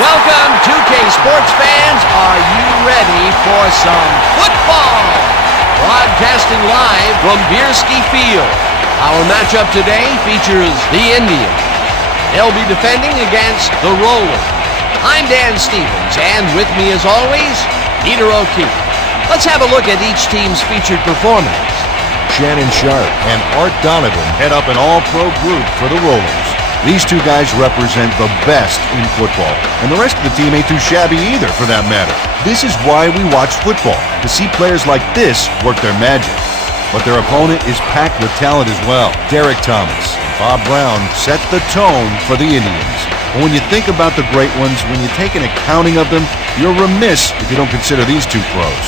Welcome, 2K sports fans. Are you ready for some football? Broadcasting live from Bierski Field. Our matchup today features the Indians. They'll be defending against the Rollers. I'm Dan Stevens, and with me as always, Peter O'Keefe. Let's have a look at each team's featured performance. Shannon Sharp and Art Donovan head up an all-pro group for the Rollers. These two guys represent the best in football, and the rest of the team ain't too shabby either, for that matter. This is why we watch football, to see players like this work their magic. But their opponent is packed with talent as well. Derek Thomas and Bob Brown set the tone for the Indians. And when you think about the great ones, when you take an accounting of them, you're remiss if you don't consider these two pros.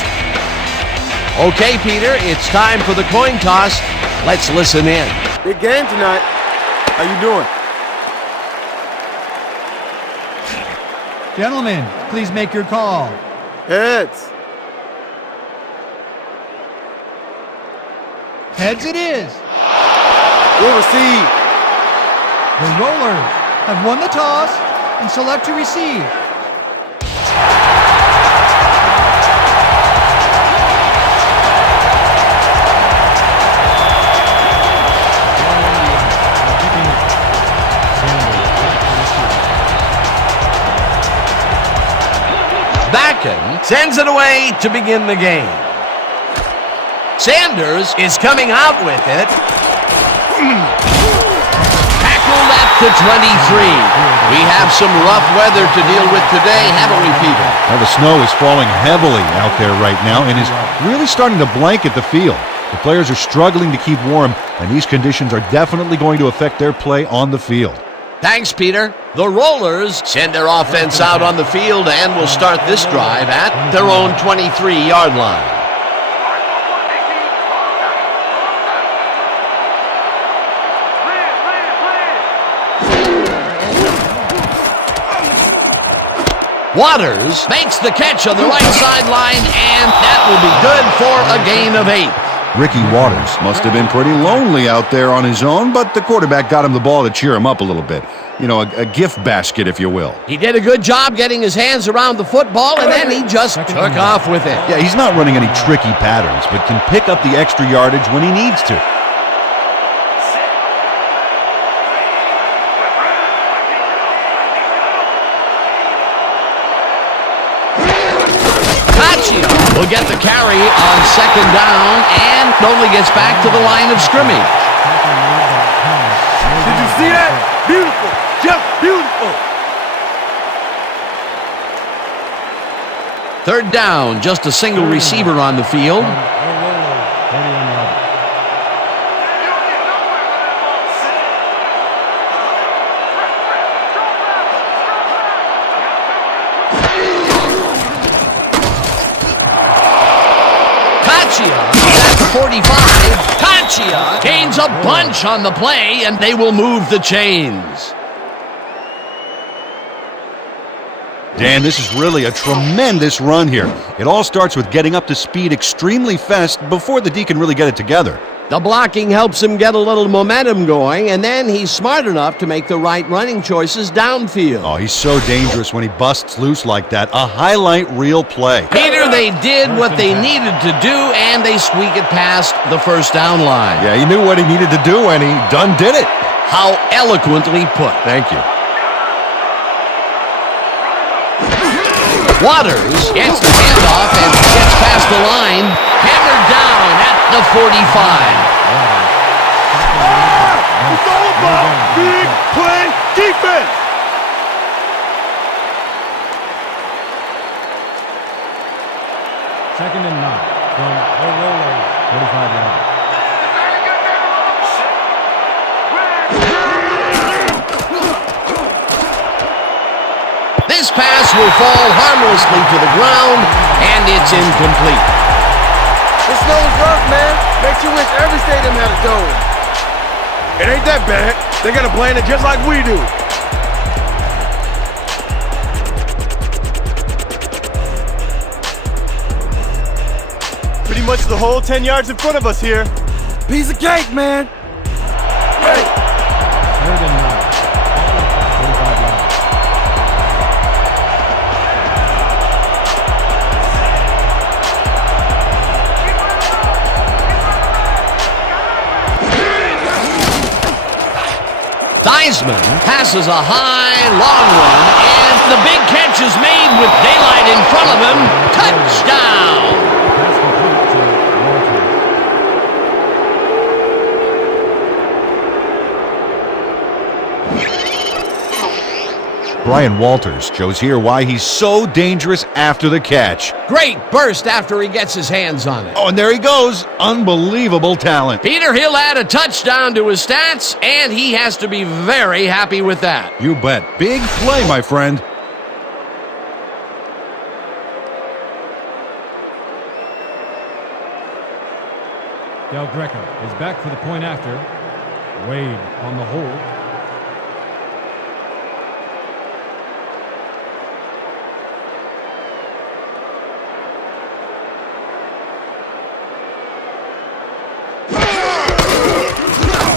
Okay, Peter, it's time for the coin toss. Let's listen in. Big game tonight. How you doing? Gentlemen, please make your call. Heads. Heads it is. We'll receive. The Rollers have won the toss and select to receive. Backen sends it away to begin the game. Sanders is coming out with it. Tackled at the 23. We have some rough weather to deal with today, haven't we, Peter? Well, the snow is falling heavily out there right now and is really starting to blanket the field. The players are struggling to keep warm, and these conditions are definitely going to affect their play on the field. Thanks, Peter. The Rollers send their offense out on the field and will start this drive at their own 23-yard line. Waters makes the catch on the right sideline, and that will be good for a gain of 8. Ricky Waters must have been pretty lonely out there on his own, but the quarterback got him the ball to cheer him up a little bit. You know, a gift basket, if you will. He did a good job getting his hands around the football, and then he just took off with it. Yeah, he's not running any tricky patterns, but can pick up the extra yardage when he needs to. Will get the carry on second down and only gets back to the line of scrimmage. Did you see that? Beautiful. Just beautiful. Third down, just a single receiver on the field. At the 45, Kachia gains a bunch on the play, and they will move the chains. Dan, this is really a tremendous run here. It all starts with getting up to speed extremely fast before the D can really get it together. The blocking helps him get a little momentum going, and then he's smart enough to make the right running choices downfield. Oh, he's so dangerous when he busts loose like that. A highlight reel play. Peter, they did what they needed to do, and they squeak it past the first down line. Yeah, he knew what he needed to do, and he done did it. How eloquently put. Thank you. Waters gets the handoff and gets past the line, hammered down at the 45. It's all about big play defense. 2nd and 9 from the Rollers, 45-yard. This pass will fall harmlessly to the ground, and it's incomplete. The snow's rough, man. Makes you wish every stadium had a dome. It ain't that bad. They got a plan it just like we do. Pretty much the whole 10 yards in front of us here. Piece of cake, man. Hey. 3rd and 9. 45-yard. Theismann passes a high, long one, and the big catch is made with daylight in front of him. Touchdown! Pass complete to Walters. Brian Walters shows here why he's so dangerous after the catch. Great burst after he gets his hands on it. Oh, and there he goes. Unbelievable talent. Peter, he'll add a touchdown to his stats, and he has to be very happy with that. You bet. Big play, my friend. Del Greco is back for the point after. Wade on the hold.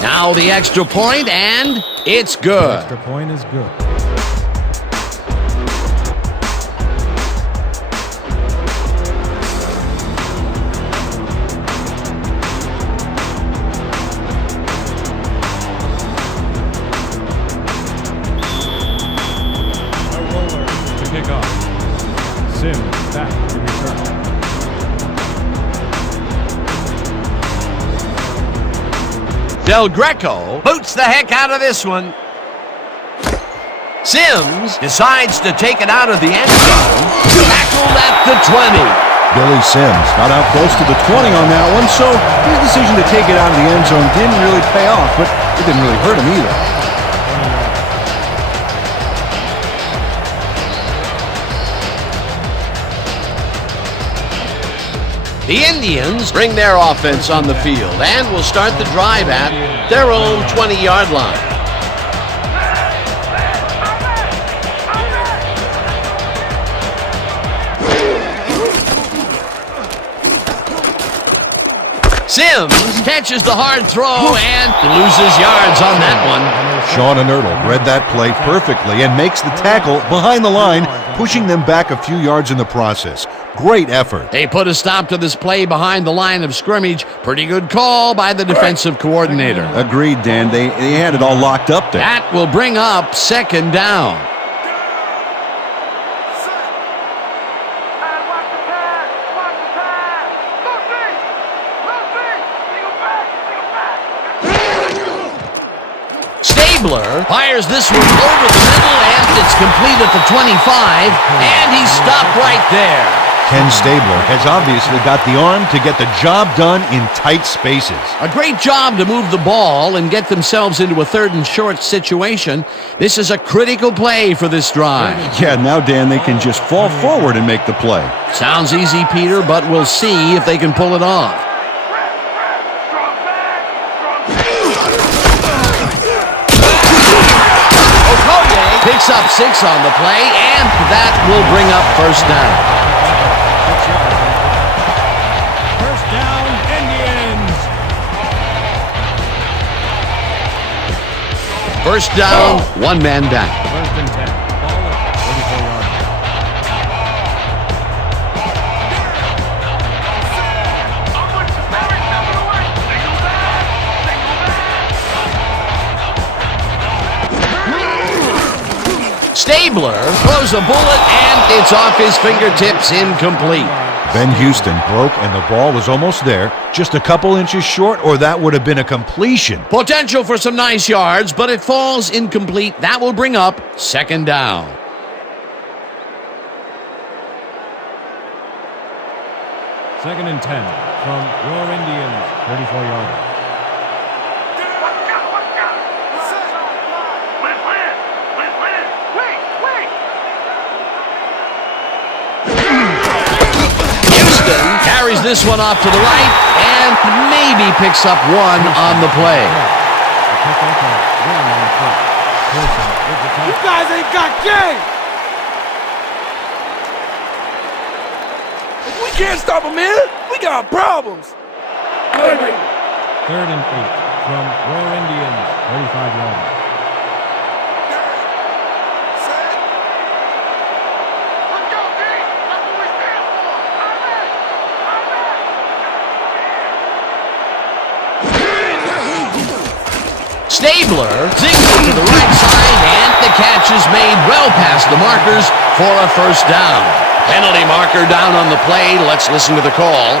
Now the extra point, and it's The good. extra point is good. A roller to pick up. Sims back to return. Del Greco boots the heck out of this one. Sims decides to take it out of the end zone. Tackled at the 20. Billy Sims got out close to the 20 on that one, so his decision to take it out of the end zone didn't really pay off, but it didn't really hurt him either. The Indians bring their offense on the field and will start the drive at their own 20-yard line. Sims catches the hard throw and loses yards on that one. Sean Inertle read that play perfectly and makes the tackle behind the line, pushing them back a few yards in the process. Great effort. They put a stop to this play behind the line of scrimmage. Pretty good call by the defensive coordinator. Agreed, Dan. They had it all locked up there. That will bring up 2nd down. Stabler fires this one over the middle, and it's complete at the 25, and he's stopped right there. Ken Stabler has obviously got the arm to get the job done in tight spaces. A great job to move the ball and get themselves into a 3rd and short situation. This is a critical play for this drive. Yeah, now, Dan, they can just fall forward and make the play. Sounds easy, Peter, but we'll see if they can pull it off. Picks up 6 on the play, and that will bring up 1st down. First down, Indians. First down, one man down. 1st and 10. Ball at 44-yard line. Stabler throws a bullet, and it's off his fingertips, incomplete. Ben Houston broke, and the ball was almost there. Just a couple inches short, or that would have been a completion. Potential for some nice yards, but it falls incomplete. That will bring up 2nd down. Second and 10 from your Indians, 34-yarder. Carries this one off to the right and maybe picks up one on the play. You guys ain't got game! If we can't stop them, man, we got problems. Third and 8 from your Indians, 35-yarder. Stabler zings it to the right side, and the catch is made well past the markers for a first down. Penalty marker down on the play. Let's listen to the call.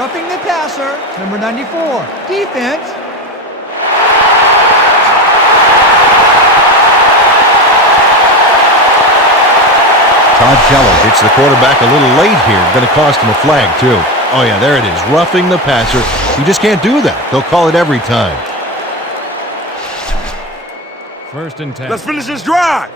Roughing the passer, number 94. Defense. Todd Keller hits the quarterback a little late here. Going to cost him a flag, too. Oh, yeah, there it is. Roughing the passer. You just can't do that. They'll call it every time. First and 10. Let's finish this drive.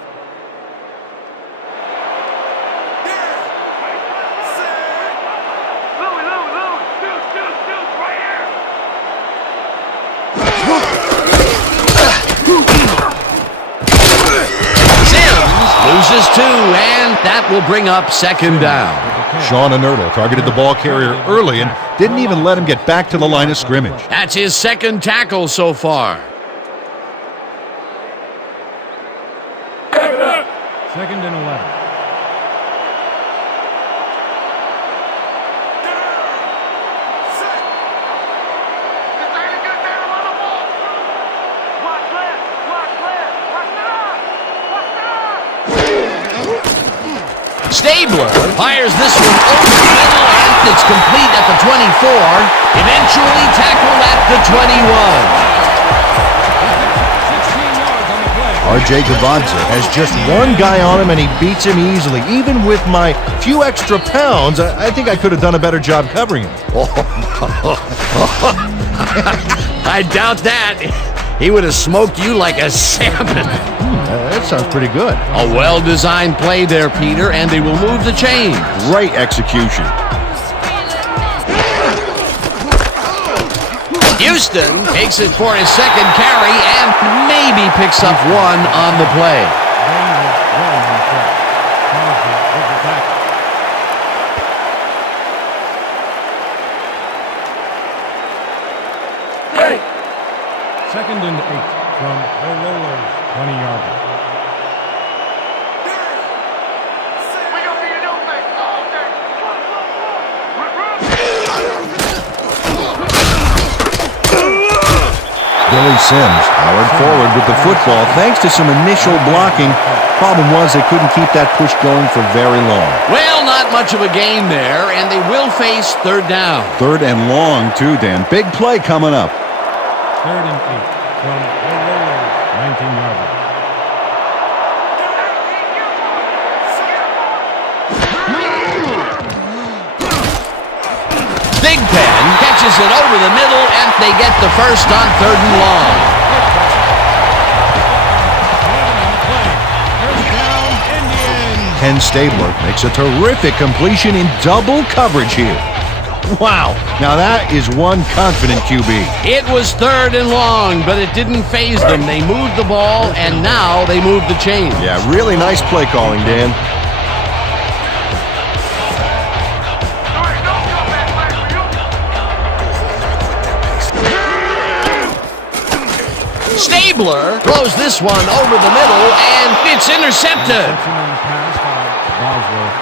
Loses two, and that will bring up second down. Sean Inertle targeted the ball carrier early and didn't even let him get back to the line of scrimmage. That's his second tackle so far. Second and 11. Stabler fires this one over the middle, and it's complete at the 24, eventually tackled at the 21. 16 yards on the play. R.J. Gavanza has just one guy on him, and he beats him easily. Even with my few extra pounds, I think I could have done a better job covering him. I doubt that. He would have smoked you like a salmon. That sounds pretty good. A well-designed play there, Peter, and they will move the chains. Great execution. Houston takes it for his second carry and maybe picks up one on the play. Second and 8 from the Rollers, 20-yarder. Billy Sims powered forward with the football thanks to some initial blocking. Problem was they couldn't keep that push going for very long. Well, not much of a gain there, and they will face third down. Third and long, too, Dan. Big play coming up. Third and 8 from the Rollers, 19-yarder. Big Pen catches it over the middle, and they get the first on third and long. First down, Indians. Ken Stabler makes a terrific completion in double coverage here. Wow, now that is one confident QB. It was third and long, but it didn't faze them. They moved the ball, and now they move the chains. Yeah, really nice play calling, Dan. Stabler throws this one over the middle, and it's intercepted. Pass by Bosworth.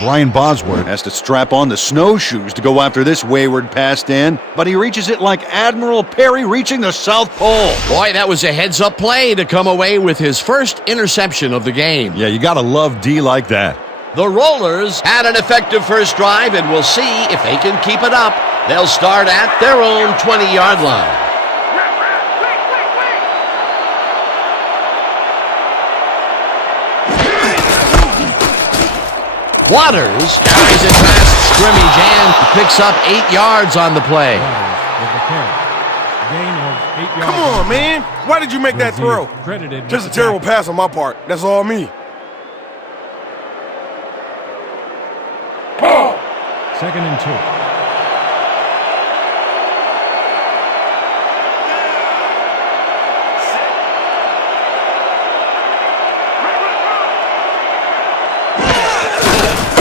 Brian Bosworth has to strap on the snowshoes to go after this wayward pass, Dan, but he reaches it like Admiral Perry reaching the South Pole. Boy, that was a heads-up play to come away with his first interception of the game. Yeah, you gotta love D like that. The Rollers had an effective first drive, and we'll see if they can keep it up. They'll start at their own 20-yard line. Waters carries it past scrimmage and picks up 8 yards on the play. With the carry. Gain of 8 yards. Come on, man. Why did you make that throw? Credited Just a terrible pass on my part. That's all me. Second and 2.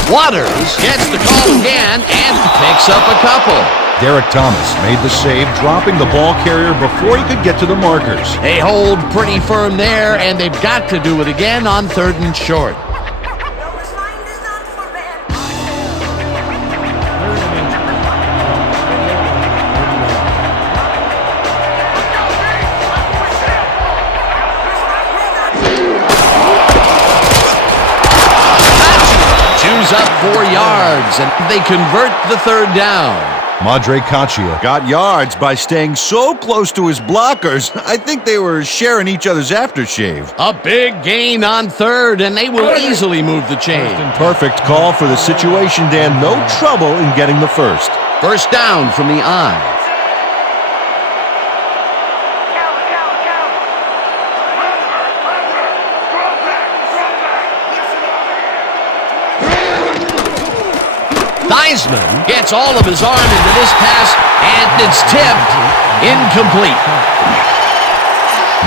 Waters gets the call again and picks up a couple. Derek Thomas made the save, dropping the ball carrier before he could get to the markers. They hold pretty firm there, and they've got to do it again on 3rd and short. Up 4 yards, and they convert the 3rd down. Madre Caccia got yards by staying so close to his blockers, I think they were sharing each other's aftershave. A big gain on 3rd, and they will easily move the chain. Perfect call for the situation, Dan. No trouble in getting the first. First down from the I. Theismann gets all of his arm into this pass, and it's tipped incomplete.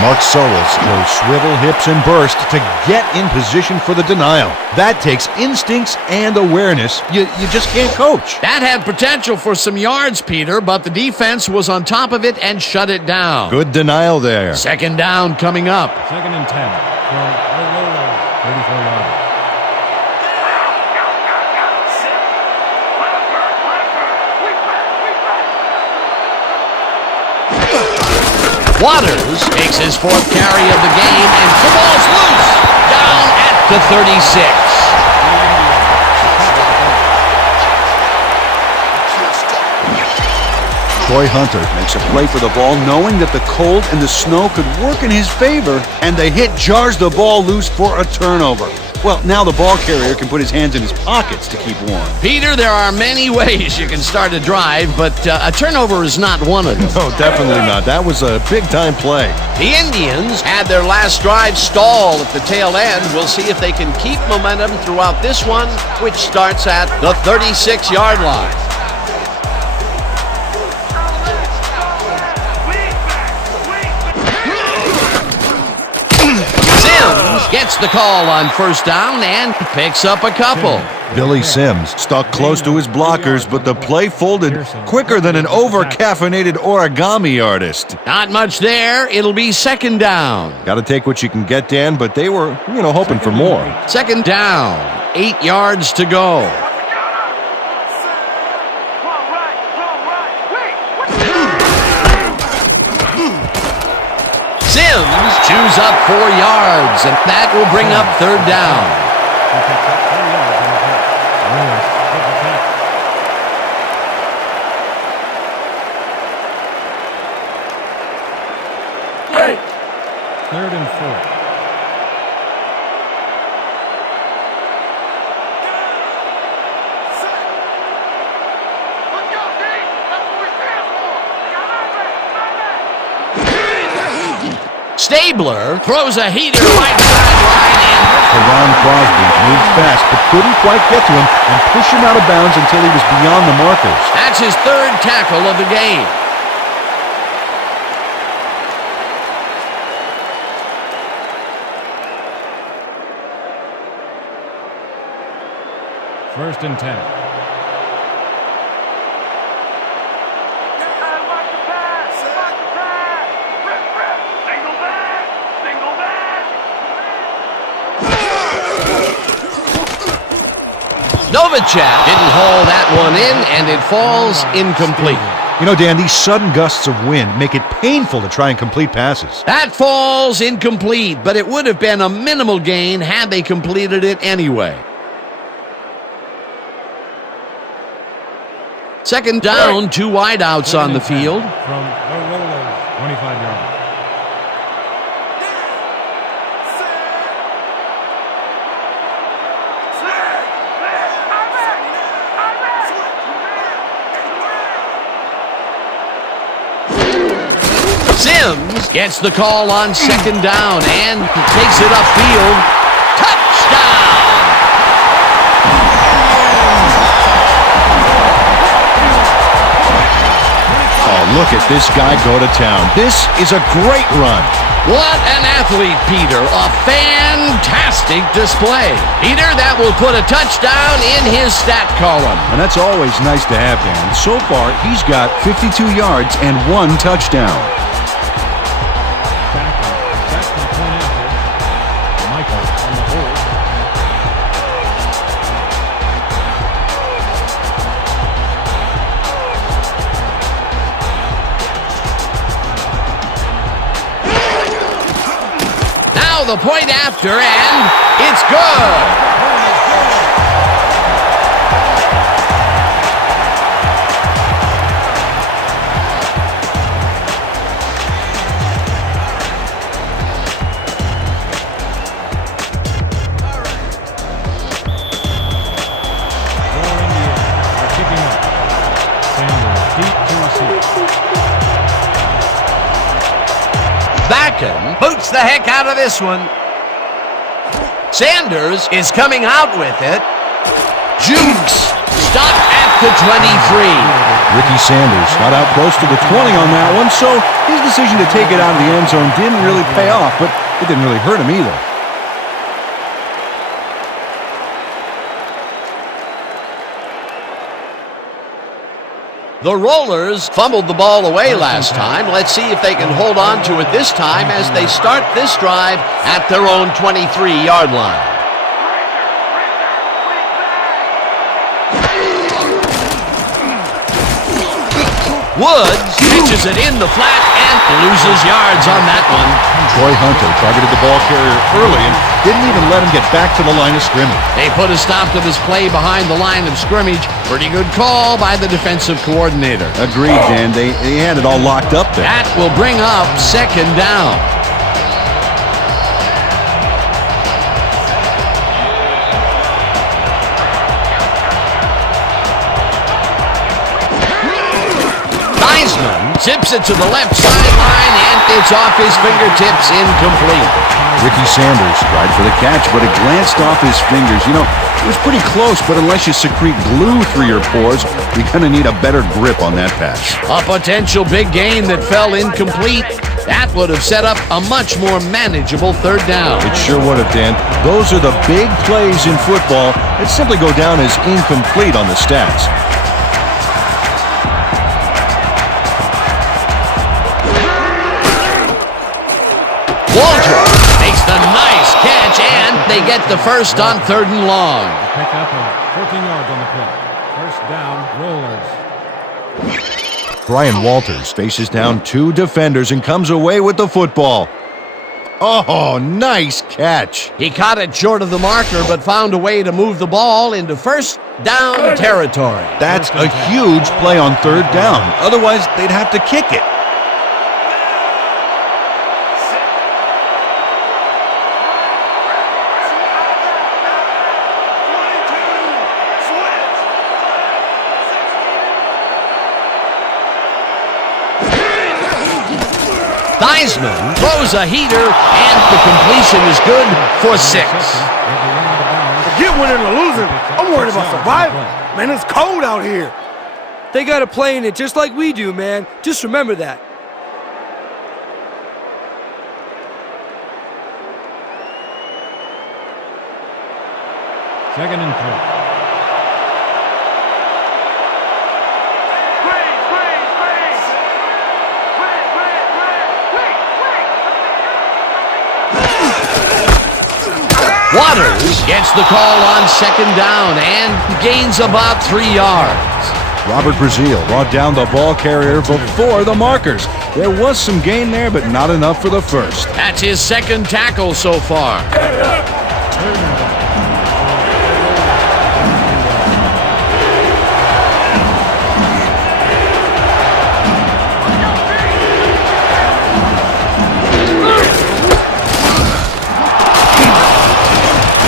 Mark Solis goes swivel, hips, and burst to get in position for the denial. That takes instincts and awareness you just can't coach. That had potential for some yards, Peter, but the defense was on top of it and shut it down. Good denial there. Second down coming up. Second and 10 from 34 yards. Waters takes his 4th carry of the game, and the ball's loose down at the 36. Troy Hunter makes a play for the ball, knowing that the cold and the snow could work in his favor, and the hit jars the ball loose for a turnover. Well, now the ball carrier can put his hands in his pockets to keep warm. Peter, there are many ways you can start a drive, but a turnover is not one of them. No, definitely not. That was a big-time play. The Indians had their last drive stall at the tail end. We'll see if they can keep momentum throughout this one, which starts at the 36-yard line. Gets the call on first down and picks up a couple. Billy Sims stuck close to his blockers, but the play folded quicker than an over-caffeinated origami artist. Not much there. It'll be second down. Got to take what you can get, Dan, but they were, hoping for more. Second down, 8 yards to go. Sims chews up 4 yards, and that will bring up third down. Third and 4. Stabler throws a heater right sideline, and Teron Crosby moved fast but couldn't quite get to him and push him out of bounds until he was beyond the markers. that's his 3rd tackle of the game. First and 10. Novacek didn't haul that one in, and it falls incomplete. Dan, these sudden gusts of wind make it painful to try and complete passes. That falls incomplete, but it would have been a minimal gain had they completed it anyway. Second down, 2 wideouts on the field. From the Rollers, 25 yards. Sims gets the call on second down and takes it upfield. Touchdown! Oh, look at this guy go to town. This is a great run. What an athlete, Peter. A fantastic display. Peter, that will put a touchdown in his stat column. And that's always nice to have, Dan. So far, he's got 52 yards and 1 touchdown. Back to the point after. Michael on the hold. Now the point after, and it's good. Backen boots the heck out of this one. Sanders is coming out with it. Jukes stopped at the 23. Ricky Sanders got out close to the 20 on that one, so his decision to take it out of the end zone didn't really pay off, but it didn't really hurt him either. The Rollers fumbled the ball away last time. Let's see if they can hold on to it this time as they start this drive at their own 23-yard line. Woods pitches it in the flat and loses yards on that one. Troy Hunter targeted the ball carrier early and didn't even let him get back to the line of scrimmage. They put a stop to this play behind the line of scrimmage. Pretty good call by the defensive coordinator. Agreed, Dan. They had it all locked up there. That will bring up second down. Zips it to the left sideline, and it's off his fingertips, incomplete. Ricky Sanders tried for the catch, but it glanced off his fingers. You know, it was pretty close, but unless you secrete glue through your pores, you're going to need a better grip on that pass. A potential big gain that fell incomplete. That would have set up a much more manageable third down. It sure would have, Dan. Those are the big plays in football that simply go down as incomplete on the stats. Walter makes the nice catch, and they get the first on 3rd and long. Pick up 14 yards on the play. First down, Rollers. Brian Walters faces down 2 defenders and comes away with the football. Oh, nice catch. He caught it short of the marker, but found a way to move the ball into first down territory. That's a huge play on 3rd down. Otherwise, they'd have to kick it. Theismann throws a heater, and the completion is good for 6. Forget winning or losing. I'm worried about survival. Man, it's cold out here. They got to play in it just like we do, man. Just remember that. Second and 3. Waters gets the call on second down and gains about 3 yards. Robert Brazil brought down the ball carrier before the markers. There was some gain there, but not enough for the first. That's his 2nd tackle so far.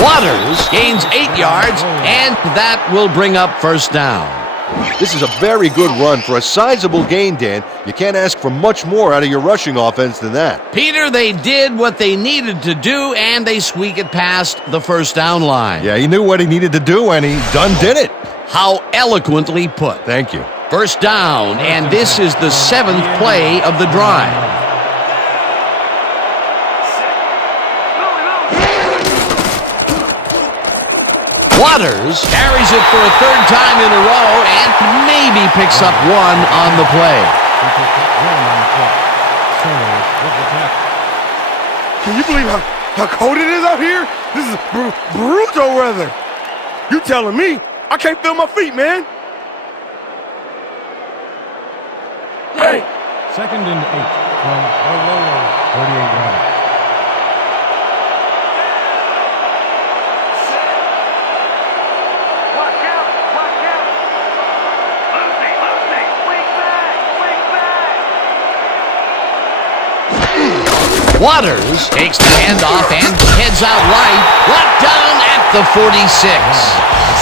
Waters gains 8 yards, and that will bring up first down. This is a very good run for a sizable gain, Dan. You can't ask for much more out of your rushing offense than that. Peter, they did what they needed to do, and they squeak it past the first down line. Yeah, he knew what he needed to do, and he done did it. How eloquently put. Thank you. First down, and this is the 7th play of the drive. Waters carries it for a 3rd time in a row and maybe picks up one on the play. Can you believe how cold it is out here? This is brutal weather. You telling me I can't feel my feet, man? Hey. 2nd and 8 from Milwaukee, 38 yards. Waters takes the handoff and heads out right, brought down at the 46.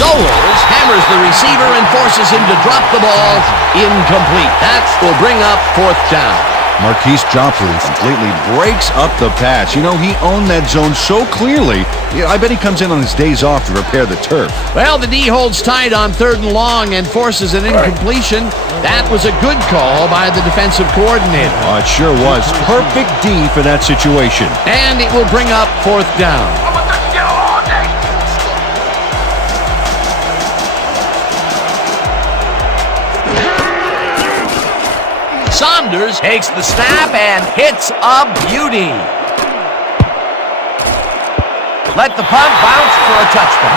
Solers hammers the receiver and forces him to drop the ball. Incomplete. That will bring up 4th down. Marquise Joplin completely breaks up the pass. You know, he owned that zone so clearly. Yeah, I bet he comes in on his days off to repair the turf. Well, the D holds tight on 3rd and long and forces an incompletion. That was a good call by the defensive coordinator. Oh, it sure was. Perfect D for that situation. And it will bring up 4th down. Saunders takes the snap and hits a beauty. Let the punt bounce for a touchback.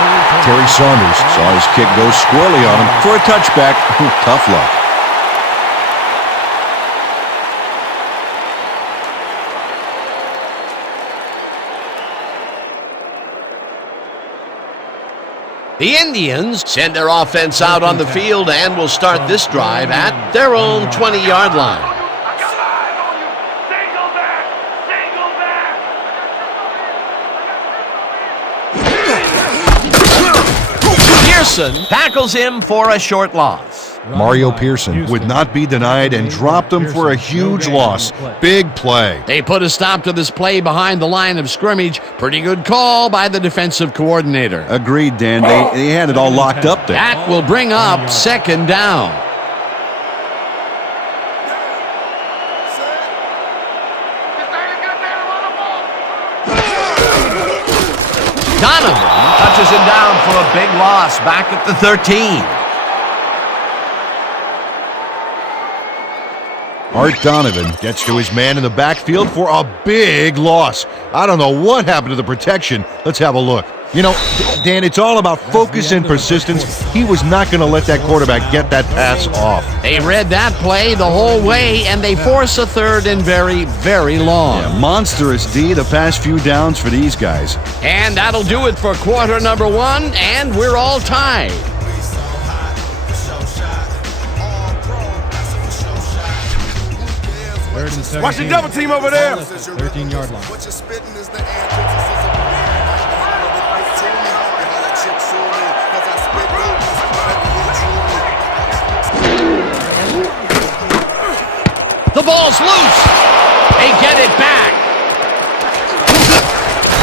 Terry Saunders saw his kick go squirrely on him for a touchback. Tough luck. The Indians send their offense out on the field and will start this drive at their own 20-yard line. Pearson tackles him for a short loss. Mario Pearson would not be denied and dropped him for a huge loss. Big play. They put a stop to this play behind the line of scrimmage. Pretty good call by the defensive coordinator. Agreed, Dan. They had it all locked up there. That will bring up 2nd down. Donovan touches him down for a big loss back at the 13. Art Donovan gets to his man in the backfield for a big loss. I don't know what happened to the protection. Let's have a look. You know, Dan, it's all about focus and persistence. He was not going to let that quarterback get that pass off. They read that play the whole way, and they force a 3rd and very, very long. Yeah, monstrous D the past few downs for these guys. And that'll do it for quarter number 1, and we're all tied. Watch the double team over there. 13-yard line. The ball's loose. They get it back.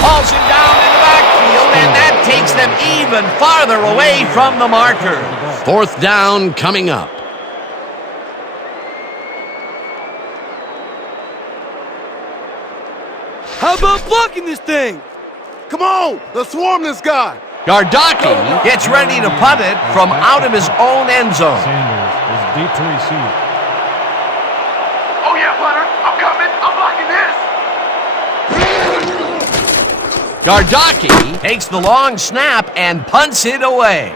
Hauls him down in the backfield, and that takes them even farther away from the marker. 4th down coming up. How about blocking this thing? Come on, let's swarm this guy. Gardocki gets ready to punt it from out of his own end zone. Sanders is deep to receive. Oh yeah, punter, I'm coming. I'm blocking this. Gardocki takes the long snap and punts it away.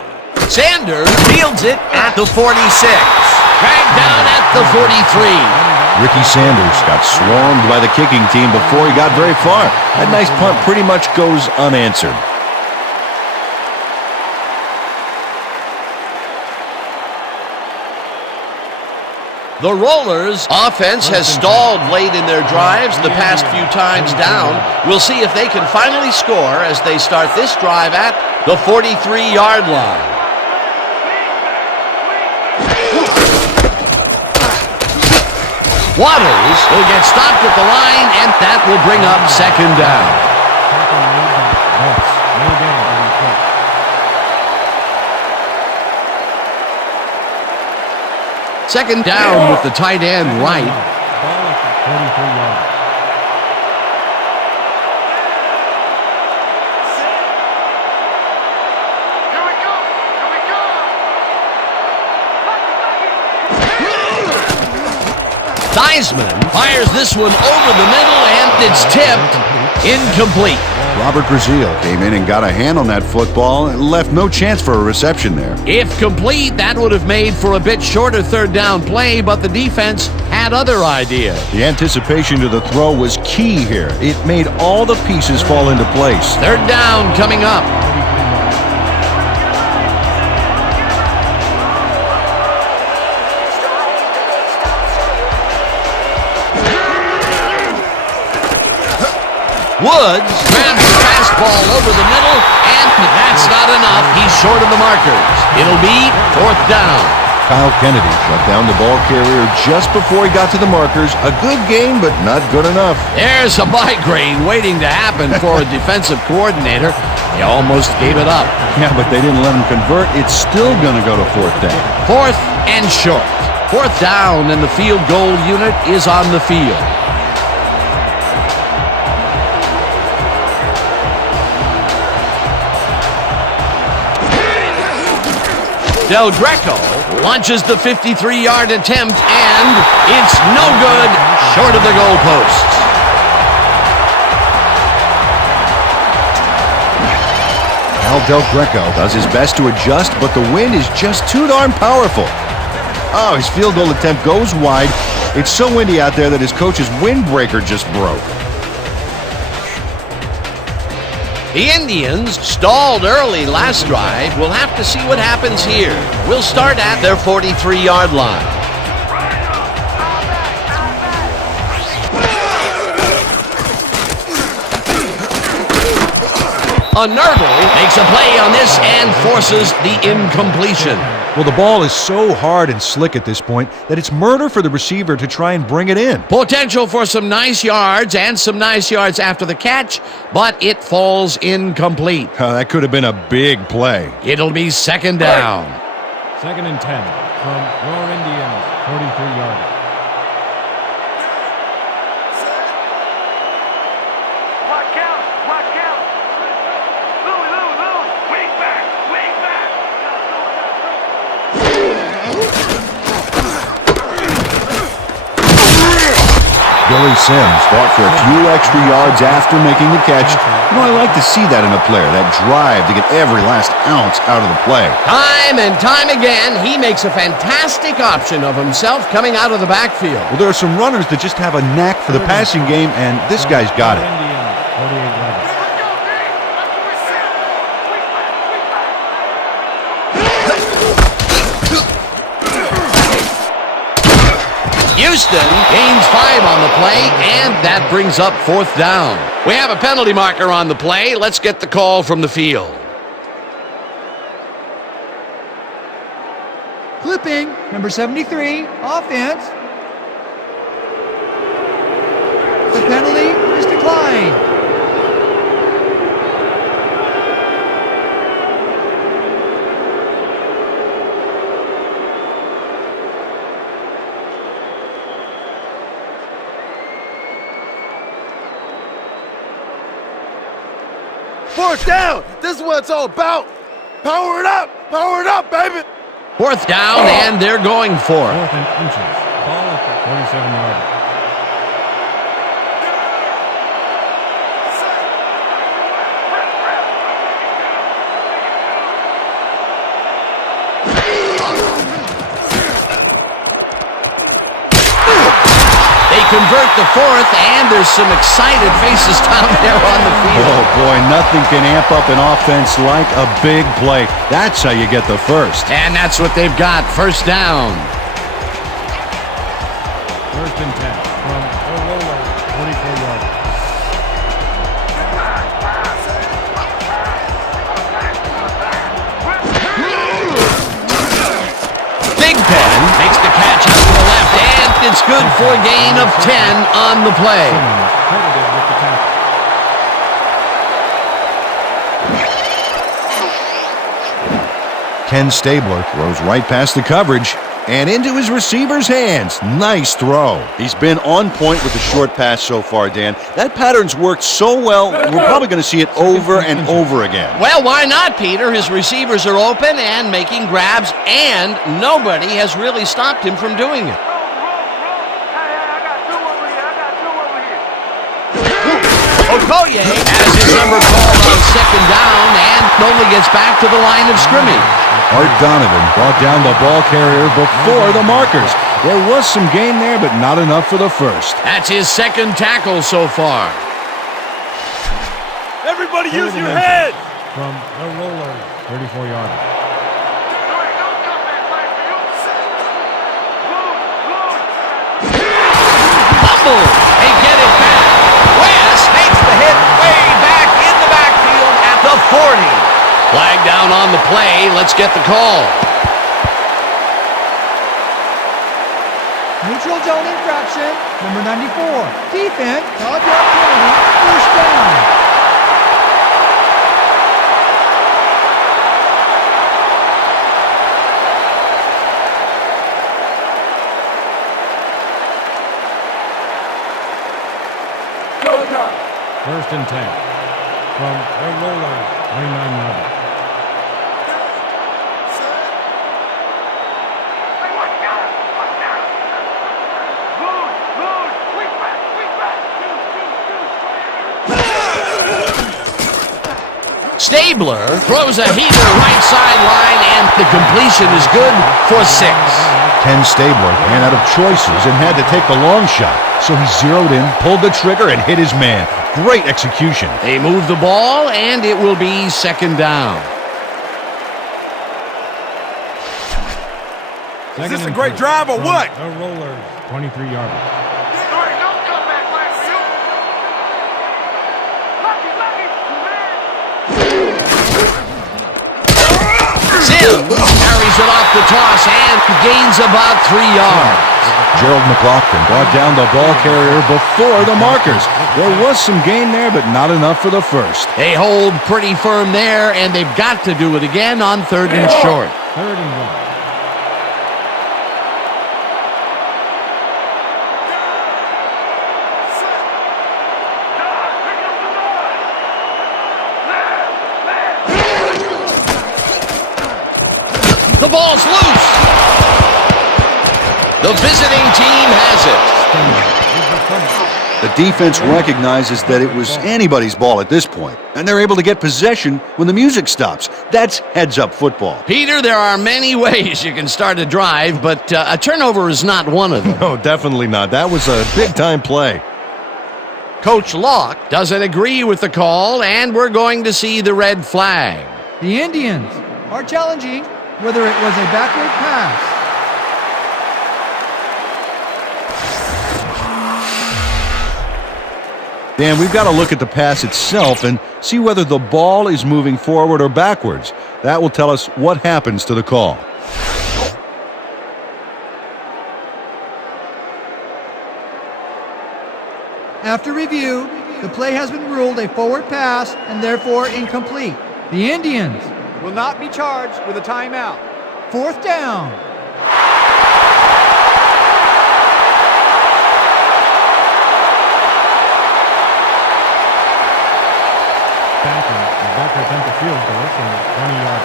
Sanders fields it at the 46. Dragged down at the 43. Ricky Sanders got swarmed by the kicking team before he got very far. That nice punt pretty much goes unanswered. The Rollers' offense has stalled late in their drives the past few times down. We'll see if they can finally score as they start this drive at the 43-yard line. Waters will get stopped at the line, and that will bring up second down. Second down with the tight end right. Ball at the 43-yard. Theismann fires this one over the middle, and it's tipped. Incomplete. Robert Brazil came in and got a hand on that football and left no chance for a reception there. If complete, that would have made for a bit shorter third down play, but the defense had other ideas. The anticipation to the throw was key here. It made all the pieces fall into place. Third down coming up. Woods grabs the fastball over the middle, and that's not enough. He's short of the markers. It'll be fourth down. Kyle Kennedy shut down the ball carrier just before he got to the markers. A good game, but not good enough. There's a migraine waiting to happen for a defensive coordinator. He almost gave it up. Yeah, but they didn't let him convert. It's still going to go to fourth down. Fourth and short. Fourth down, and the field goal unit is on the field. Del Greco launches the 53-yard attempt, and it's no good, short of the goalposts. Del Greco does his best to adjust, but the wind is just too darn powerful. Oh, his field goal attempt goes wide. It's so windy out there that his coach's windbreaker just broke. The Indians stalled early last drive. We'll have to see what happens here. We'll start at their 43-yard line. Nerble makes a play on this and forces the incompletion. Well, the ball is so hard and slick at this point that it's murder for the receiver to try and bring it in. Potential for some nice yards and some nice yards after the catch, but it falls incomplete. That could have been a big play. It'll be second down. Second and 10 from your Indians, 43-yard. Billy Sims fought for a few extra yards after making the catch. You know, I like to see that in a player, that drive to get every last ounce out of the play. Time and time again, he makes a fantastic option of himself coming out of the backfield. Well, there are some runners that just have a knack for the passing game, and this guy's got it. Indians, 48-yard. Houston gains 5 on the play, and that brings up fourth down. We have a penalty marker on the play. Let's get the call from the field. Clipping, number 73, offense. The penalty is declined. Fourth down. This is what it's all about. Power it up, baby. Fourth down, and they're going for it. Fourth and inches. Ball at the 47-yard. convert the fourth, and there's some excited faces down there on the field. Oh, boy, nothing can amp up an offense like a big play. That's how you get the first. And that's what they've got, first down. First and 10 from the roller, 44 yards. Big Ben makes the catch out to the left, and it's good for a gain of 10 on the play. Credited with the tackle. Ken Stabler throws right past the coverage and into his receiver's hands. Nice throw. He's been on point with the short pass so far, Dan. That pattern's worked so well, we're probably going to see it over and over again. Well, why not, Peter? His receivers are open and making grabs, and nobody has really stopped him from doing it. Okoye has his number called on second down and only gets back to the line of scrimmage. Art Donovan brought down the ball carrier before the markers. There was some gain there, but not enough for the first. That's his second tackle so far. Everybody use your head! From the roller, 34 yards. Fumble. They get it back. Wes makes the hit way back in the backfield at the 40. Flag down on the play. Let's get the call. Neutral zone infraction, number 94. Defense, 5-yard penalty, first down. First and 10 from the roller, 29 yards. Stabler throws a heater right sideline, and the completion is good for 6. Ken Stabler ran out of choices and had to take the long shot. So he zeroed in, pulled the trigger, and hit his man. Great execution. They move the ball, and it will be second down. Is this a great drive or what? The rollers, 23 yards. Sims carries it off the toss and gains about 3 yards. Gerald McLaughlin brought down the ball carrier before the markers. There was some gain there, but not enough for the first. They hold pretty firm there, and they've got to do it again on third and short. Third and 1. The ball's loose. The visiting team has it. The defense recognizes that it was anybody's ball at this point, and they're able to get possession when the music stops. That's heads-up football. Peter, there are many ways you can start a drive, but a turnover is not one of them. No, definitely not. That was a big-time play. Coach Locke doesn't agree with the call, and we're going to see the red flag. The Indians are challenging whether it was a backward pass. Dan, we've got to look at the pass itself and see whether the ball is moving forward or backwards. That will tell us what happens to the call. After review, the play has been ruled a forward pass and therefore incomplete. The Indians will not be charged with a timeout. Fourth down. Backen is back to attempt a field goal from 20 yards.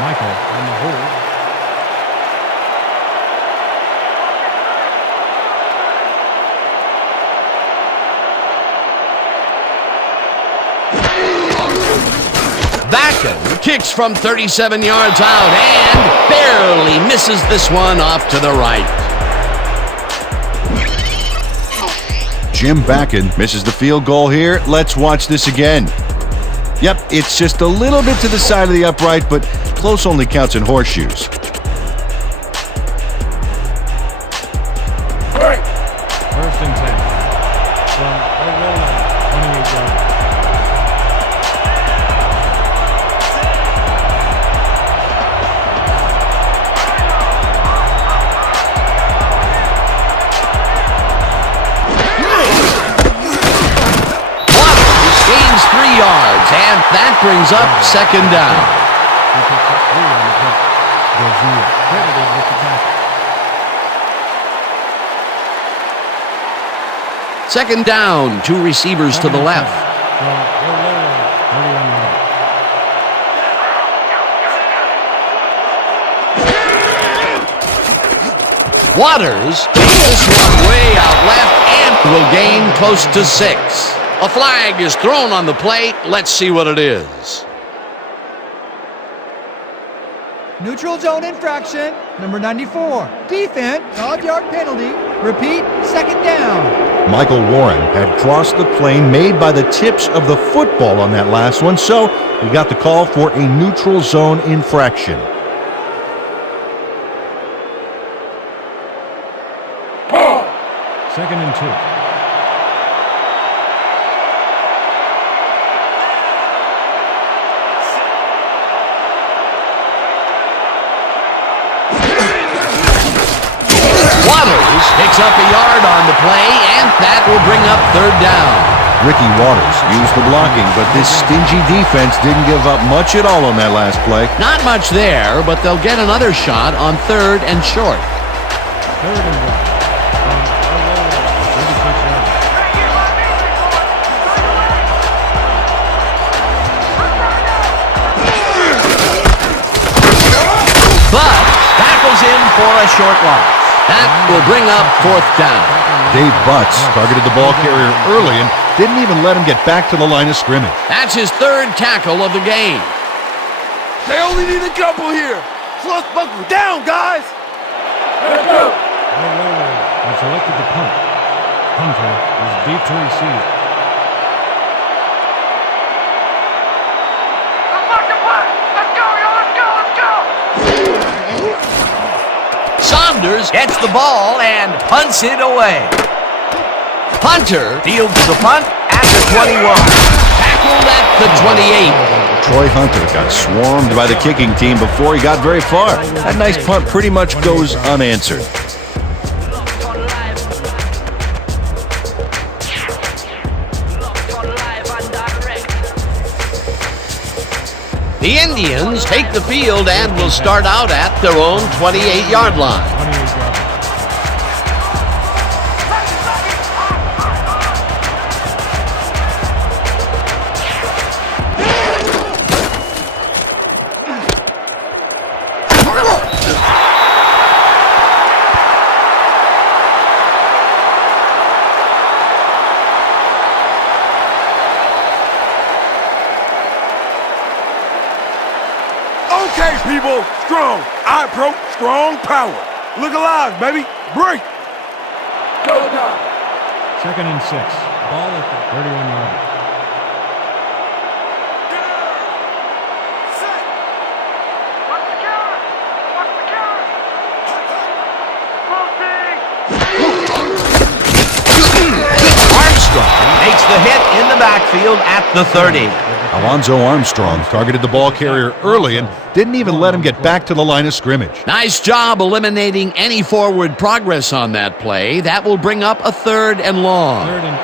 Michael on the hold. Backen kicks from 37 yards out and barely misses this one off to the right. Jim Backen misses the field goal here. Let's watch this again. Yep, it's just a little bit to the side of the upright, but close only counts in horseshoes. First and 10. From Milwaukee, 28 yards. Gains 3 yards, and that brings up second down. He picks up 3 on the play. Garcia credited with the tackle. Second down, 2 receivers to the left. From Milwaukee, 31 yards. Waters takes this one way out left and will gain close to 6. A flag is thrown on the play. Let's see what it is. Neutral zone infraction, number 94. Defense, 5-yard penalty. Repeat, second down. Michael Warren had crossed the plane made by the tips of the football on that last one, so he got the call for a neutral zone infraction. Second and 2. Waters picks up a yard on the play, and that will bring up third down. Ricky Waters used the blocking, but this stingy defense didn't give up much at all on that last play. Not much there, but they'll get another shot on third and short. Third and 1. From Milwaukee, 36 yards. But tackles in for a short loss. That will bring up fourth down. Dave Butts targeted the ball carrier early and didn't even let him get back to the line of scrimmage. That's his third tackle of the game. They only need a couple here. So let's buckle down, guys. Let's go. Milwaukee has selected the punt. Hunter is deep to receive. Saunders gets the ball and punts it away. Hunter fields the punt at the 21. Tackled at the 28. Troy Hunter got swarmed by the kicking team before he got very far. That nice punt pretty much goes unanswered. The Indians take the field and will start out at their own 28-yard line. 28 yards. Okay, people, strong. I approach strong power. Look alive, baby. Break. Go down. Second and 6. Ball at the 31-yard line. Armstrong makes the hit in the backfield at the 30. Alonzo Armstrong targeted the ball carrier early and didn't even let him get back to the line of scrimmage. Nice job eliminating any forward progress on that play. That will bring up a third and long. Third and 8.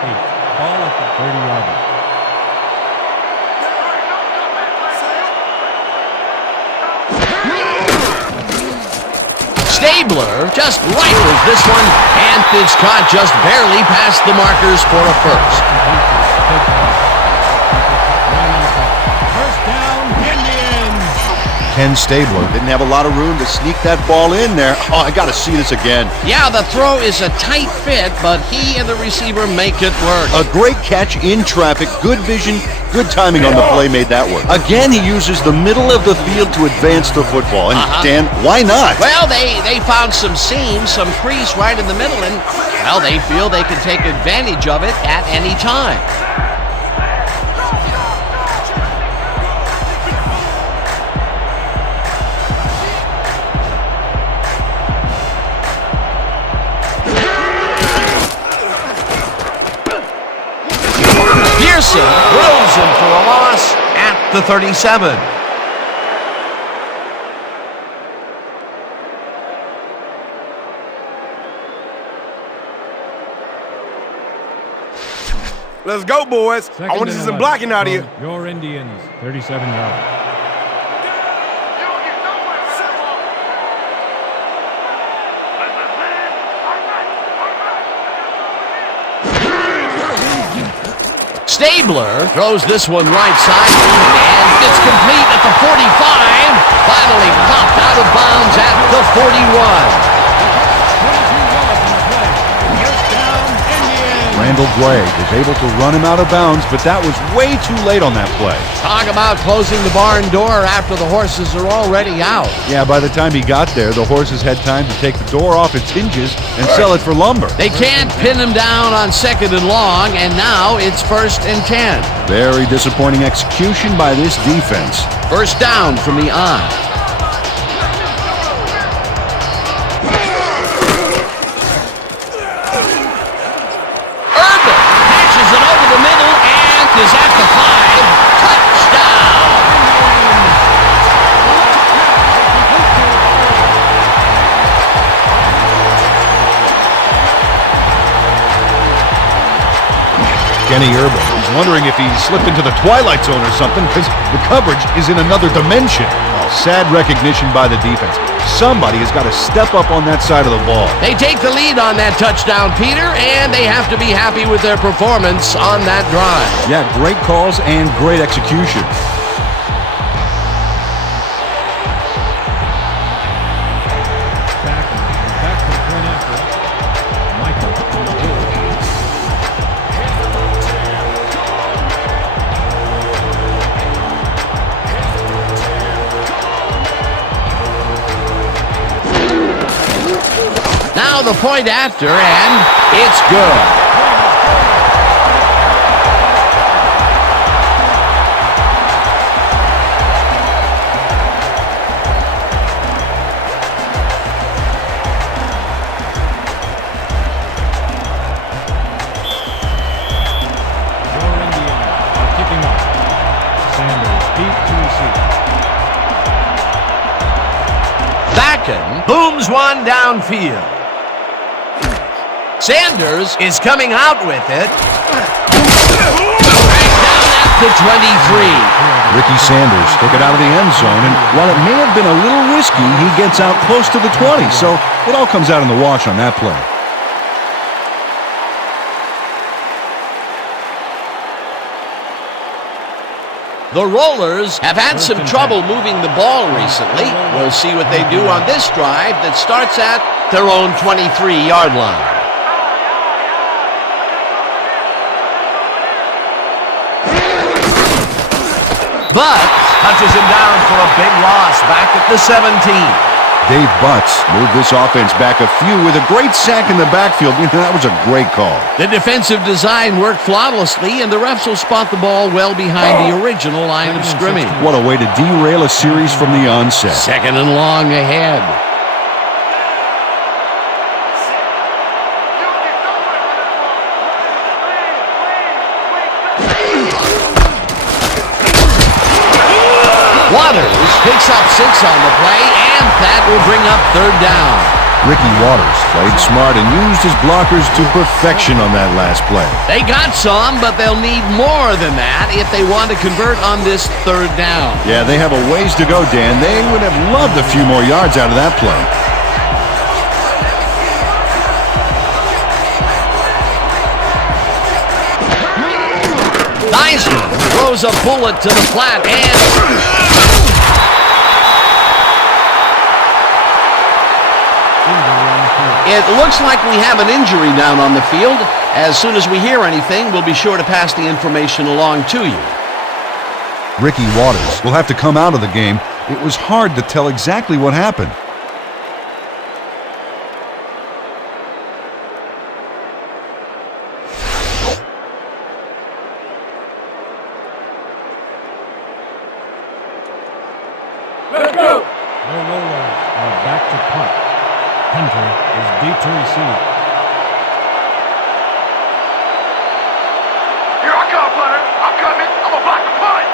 Ball at the 30-yard line. Stabler just rifles this one, and it's caught just barely past the markers for a first. First down, Indians. Ken Stabler didn't have a lot of room to sneak that ball in there. Oh, I got to see this again. Yeah, the throw is a tight fit, but he and the receiver make it work. A great catch in traffic, good vision, good timing on the play made that work. Again, he uses the middle of the field to advance the football. And Dan, why not? Well, they found some seams, some crease right in the middle, and, well, they feel they can take advantage of it at any time. Pearson drills him for a loss at the 37. Let's go, boys. I want to see some blocking out here. Your Indians, 37 yards. Stabler throws this one right side, and it's complete at the 45. Finally popped out of bounds at the 41. Randall Gregg was able to run him out of bounds, but that was way too late on that play. Talk about closing the barn door after the horses are already out. Yeah, by the time he got there, the horses had time to take the door off its hinges and sell it for lumber. They can't pin him down on 2nd and long, and now it's 1st and 10. Very disappointing execution by this defense. First down from the eye. Is at the 5. Touchdown! Kenny Urban is wondering if he slipped into the Twilight Zone or something because the coverage is in another dimension. Oh, sad recognition by the defense. Somebody has got to step up on that side of the ball. They take the lead on that touchdown, Peter, and they have to be happy with their performance on that drive. Yeah, great calls and great execution. Back to the point after. Michael on the board. Now the point after, and it's good. Your Indians are kicking off. Sanders deep to receive. Backen booms one downfield. Sanders is coming out with it. Dragged down at the 23. Ricky Sanders took it out of the end zone, and while it may have been a little risky, he gets out close to the 20, so it all comes out in the wash on that play. The Rollers have had some trouble moving the ball recently. We'll see what they do on this drive that starts at their own 23-yard line. Butts touches him down for a big loss back at the 17. Dave Butts moved this offense back a few with a great sack in the backfield. That was a great call. The defensive design worked flawlessly, and the refs will spot the ball well behind the original line of scrimmage. What a way to derail a series from the onset. 2nd and long ahead. Waters picks up 6 on the play, and that will bring up 3rd down. Ricky Waters played smart and used his blockers to perfection on that last play. They got some, but they'll need more than that if they want to convert on this 3rd down. Yeah, they have a ways to go, Dan. They would have loved a few more yards out of that play. Theismann throws a bullet to the flat, and It looks like we have an injury down on the field. As soon as we hear anything, we'll be sure to pass the information along to you. Ricky Waters will have to come out of the game. It was hard to tell exactly what happened. Let's go! The Rollers are back to punt. Hunter is deep to receive. Here I come, punter. I'm coming. I'm gonna block the punt.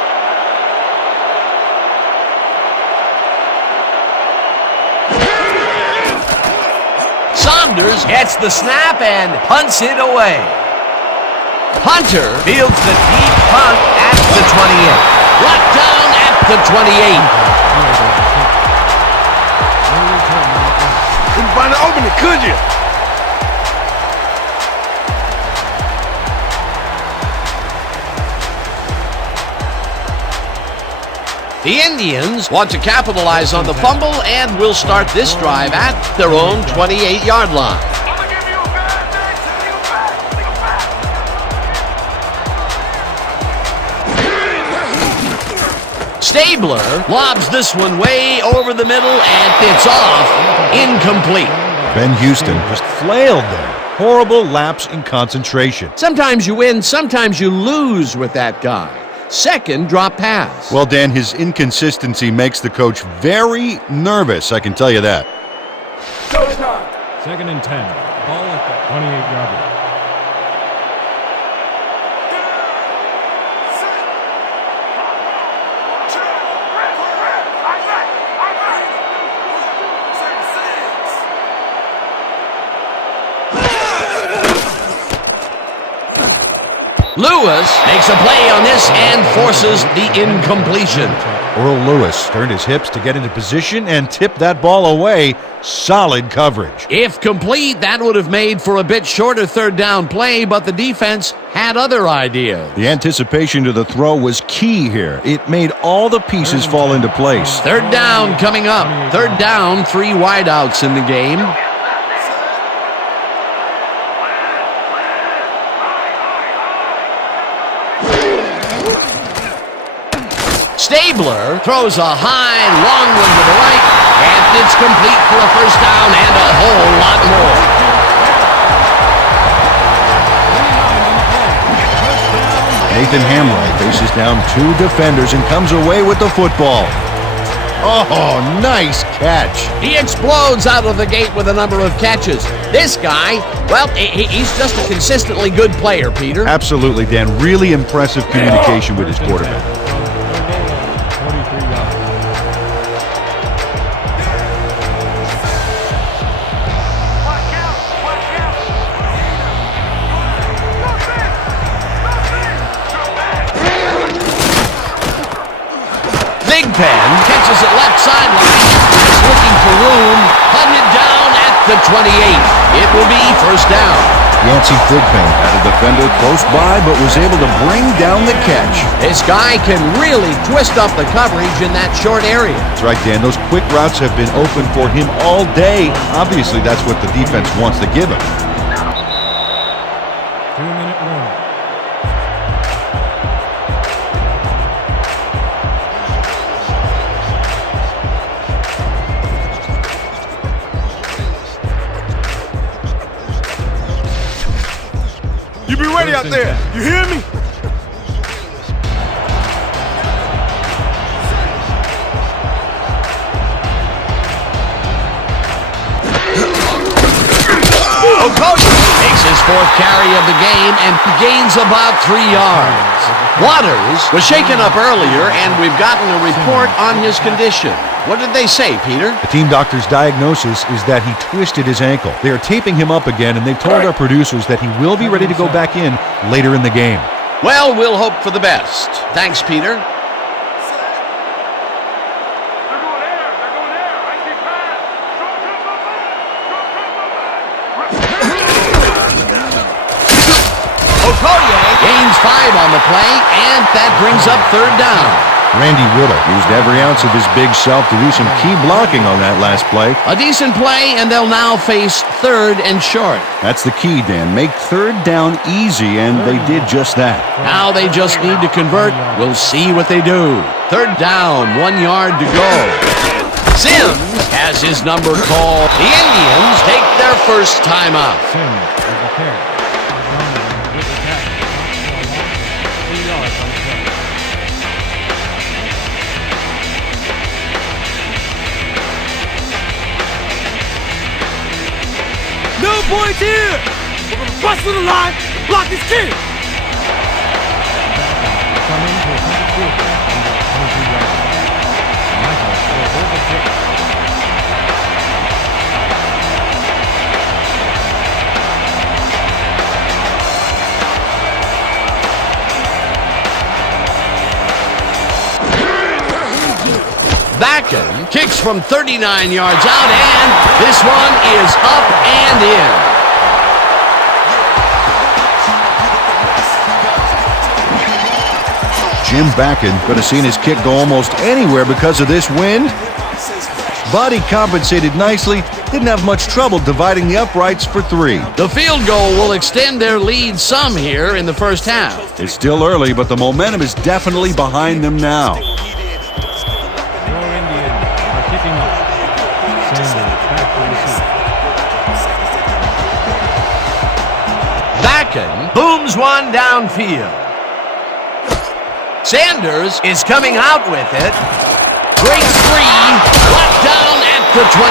Saunders gets the snap and punts it away. Hunter fields the deep punt at the 28. Brought down at the 28. Couldn't find an opening, could you? The Indians want to capitalize on the fumble and will start this drive at their own 28-yard line. I'm gonna give you a bad day. Send you back. Stabler lobs this one way over the middle and it's off. Incomplete. Ben Houston just flailed there. Horrible lapse in concentration. Sometimes you win, sometimes you lose with that guy. Second drop pass. Well, Dan, his inconsistency makes the coach very nervous, I can tell you that. Second and 10. Ball at the 28-yard line. Lewis makes a play on this and forces the incompletion. Earl Lewis turned his hips to get into position and tipped that ball away. Solid coverage. If complete, that would have made for a bit shorter third down play, but the defense had other ideas. The anticipation to the throw was key here. It made all the pieces fall into place. Third down coming up. Third down, 3 wideouts in the game. Stabler throws a high, long one to the right, and it's complete for a first down and a whole lot more. Nathan Hamright faces down 2 defenders and comes away with the football. Oh, nice catch. He explodes out of the gate with a number of catches. This guy, well, he's just a consistently good player, Peter. Absolutely, Dan. Really impressive communication with his quarterback. Big Pen catches it left sideline. He's looking for room. Hunted down at the 28. It will be first down. Yancey Thigpen had a defender close by, but was able to bring down the catch. This guy can really twist up the coverage in that short area. That's right, Dan. Those quick routes have been open for him all day. Obviously, that's what the defense wants to give him. 2-minute warning. You be ready out there. You hear me? Okoye makes his 4th carry of the game and gains about 3 yards. Waters was shaken up earlier, and we've gotten a report on his condition. What did they say, Peter? The team doctor's diagnosis is that he twisted his ankle. They are taping him up again, and they've told our producers that he will be ready to go back in later in the game. Well, we'll hope for the best. Thanks, Peter. Okoye gains 5 on the play, and that brings up third down. Randy Whittle used every ounce of his big self to do some key blocking on that last play. A decent play, and they'll now face 3rd and short. That's the key, Dan. Make 3rd down easy, and they did just that. Now they just need to convert. We'll see what they do. 3rd down, 1 yard to go. Sims has his number called. The Indians take their first timeout. Sims with the carry. Donovan with the catch. 3 yards on the play. No points here! We're gonna bust through the line, block this kid! Coming to a second field goal from the 22-yard line. Michael will hold the kick. Backen kicks from 39 yards out, and this one is up and in. Jim Backen could have seen his kick go almost anywhere because of this wind. But he compensated nicely, didn't have much trouble dividing the uprights for 3. The field goal will extend their lead some here in the first half. It's still early, but the momentum is definitely behind them now. Your Indians are kicking off. Sanders back to receive. Backen booms one downfield. Sanders is coming out with it. Breaks free, brought down at the 25.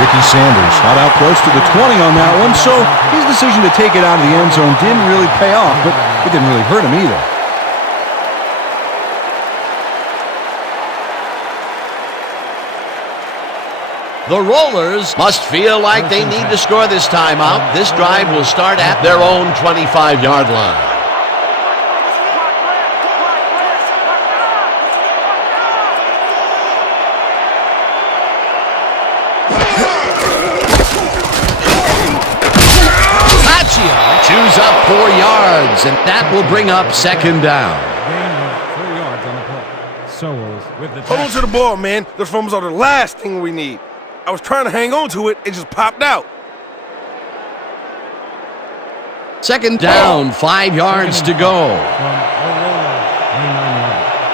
Ricky Sanders not out close to the 20 on that one, so his decision to take it out of the end zone didn't really pay off, but it didn't really hurt him either. The Rollers must feel like they need to score this timeout. This drive will start at their own 25-yard line. Chews up 4 yards, and that will bring up 2nd down. Gain of 4 yards on the play. Sowles with the Hold on to the ball, man. Those fumbles are the last thing we need. I was trying to hang on to it. It just popped out. 2nd down, 5 yards to go. From Aurora, 29 yards.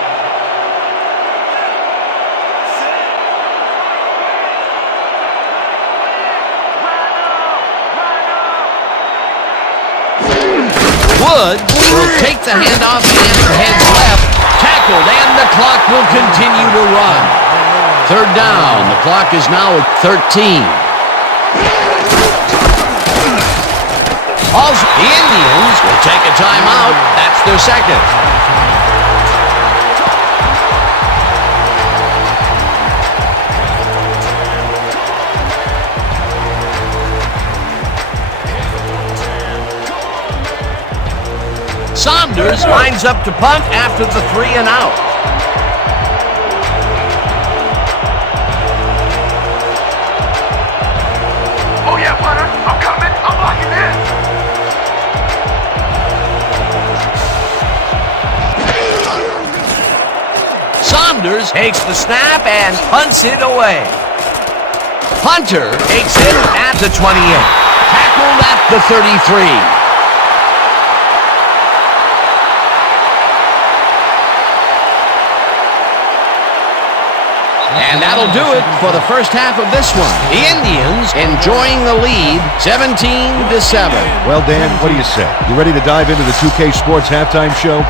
Woods will take the handoff and heads left. Tackled, and the clock will continue to run. 3rd down. The clock is now at 13. Also, the Indians will take a timeout. That's their 2nd. Saunders lines up to punt after the 3 and out. Oh, yeah, punter. I'm coming. I'm locking in. Saunders takes the snap and punts it away. Hunter takes it at the 28. Tackled at the 33. And that'll do it for the first half of this one. The Indians enjoying the lead, 17-7. Well, Dan, what do you say? You ready to dive into the 2K Sports halftime show?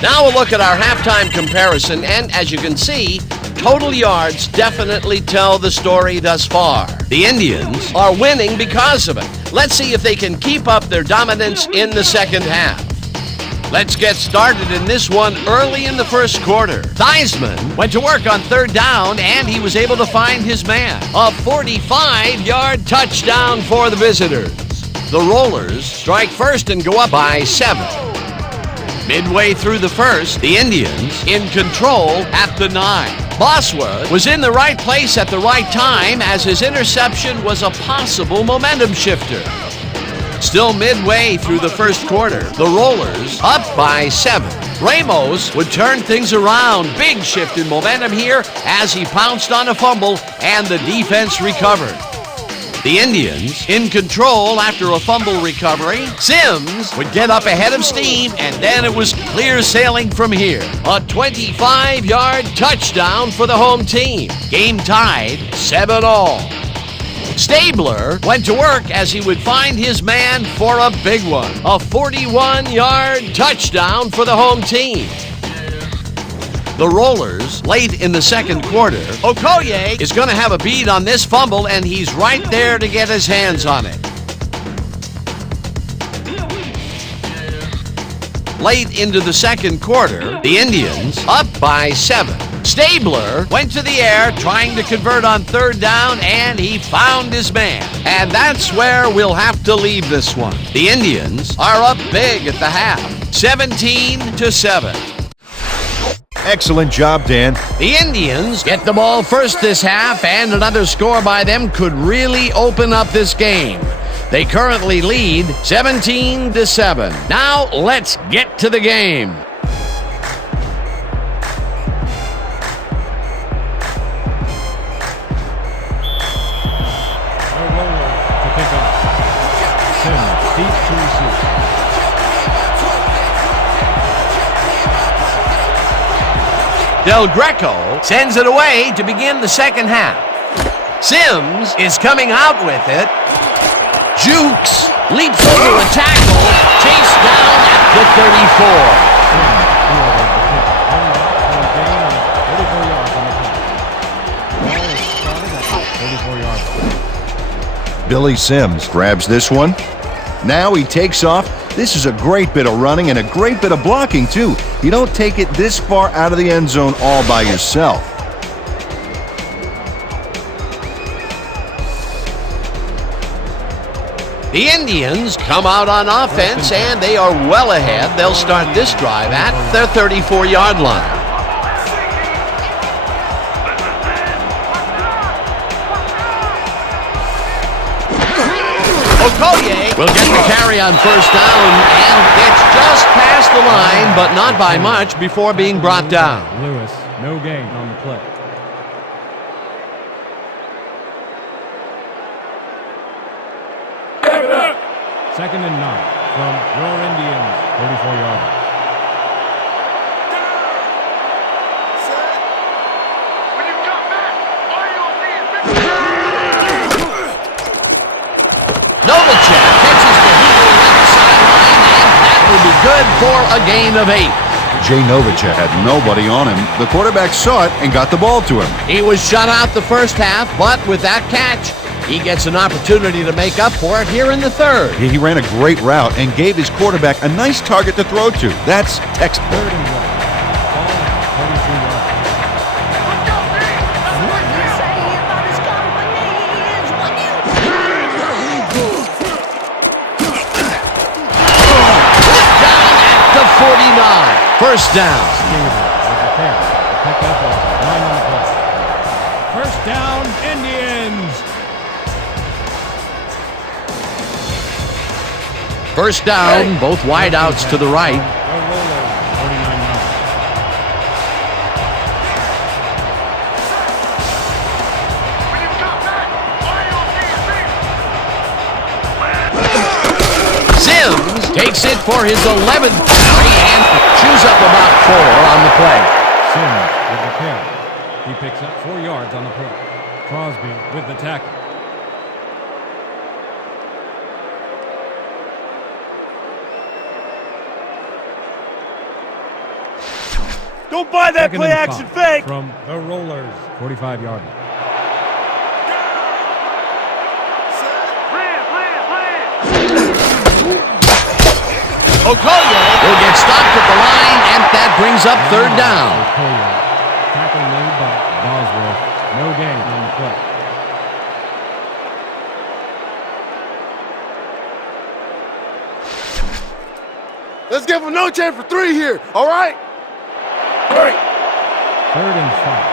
Now we'll look at our halftime comparison, and as you can see, total yards definitely tell the story thus far. The Indians are winning because of it. Let's see if they can keep up their dominance in the second half. Let's get started in this one early in the first quarter. Theismann went to work on 3rd down, and he was able to find his man. A 45-yard touchdown for the visitors. The Rollers strike first and go up by 7. Midway through the first, the Indians in control at the 9. Bosworth was in the right place at the right time, as his interception was a possible momentum shifter. Still midway through the first quarter, the Rollers up by 7. Ramos would turn things around. Big shift in momentum here as he pounced on a fumble and the defense recovered. The Indians in control after a fumble recovery. Sims would get up ahead of steam, and then it was clear sailing from here. A 25-yard touchdown for the home team. Game tied 7-all. Stabler went to work as he would find his man for a big one. A 41-yard touchdown for the home team. The Rollers, late in the second quarter, Okoye is going to have a bead on this fumble, and he's right there to get his hands on it. Late into the second quarter, the Indians up by 7. Stabler went to the air trying to convert on third down, and he found his man. And that's where we'll have to leave this one. The Indians are up big at the half, 17-7. Excellent job, Dan. The Indians get the ball first this half, and another score by them could really open up this game. They currently lead 17-7. Now let's get to the game. Del Greco sends it away to begin the second half. Sims is coming out with it. Jukes leaps over a tackle, chased down at the 34. Billy Sims grabs this one. Now he takes off. This is a great bit of running and a great bit of blocking, too. You don't take it this far out of the end zone all by yourself. The Indians come out on offense, and they are well ahead. They'll start this drive at their 34-yard line. Okoye will get the carry on first down and gets just past the line, but not by much before being brought down. Lewis, no gain on the play. Second and 9 from your Indians, 34-yard line. Novacek catches the heel left sideline, and that will be good for a gain of 8. Jay Novacek had nobody on him. The quarterback saw it and got the ball to him. He was shut out the first half, but with that catch, he gets an opportunity to make up for it here in the third. He ran a great route and gave his quarterback a nice target to throw to. That's textbook. Third and 1. Ball now, 33 yards. Down at the 49. First down. First down, Indians. First down, both wideouts to the right. Sims takes it for his 11th carry and chews up about 4 on the play. Sims with the carry. He picks up 4 yards on the play. Crosby with the tackle. Don't buy that Second play and action 5 fake. from the Rollers, 45-yard line. Okoye will get stopped at the line, and that brings up third down. Okoye. Tackle made by Bosworth. No gain on the play. Let's give him no chance for 3 here, all right? Hurry. Third and 5.